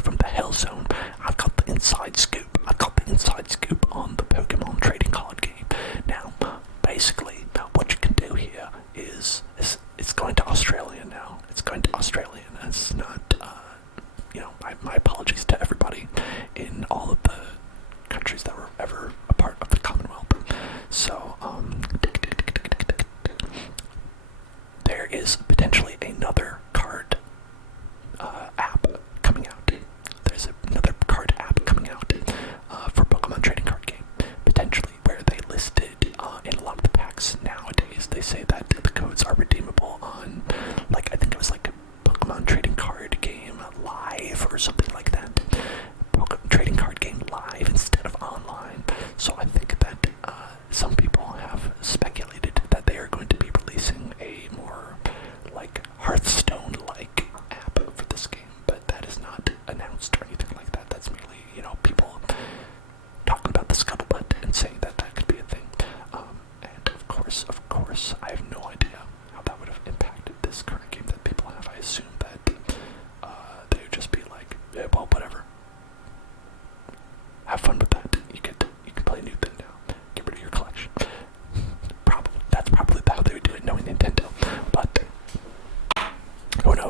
from the Hell Zone. I've got the inside scoop. I've got the inside scoop on the Pokemon trading card game. Now, basically, what you can do here is it's going to Australia now. It's going to Australia, and it's not. My apologies to everybody in all of the countries that were ever a part of the Commonwealth. So, there is potentially another card app coming out. There's another card app coming out for Pokemon trading card game, potentially, where they listed in a lot of the packs nowadays. They say that the codes are redeemable on, I think it was Pokemon trading card game live or something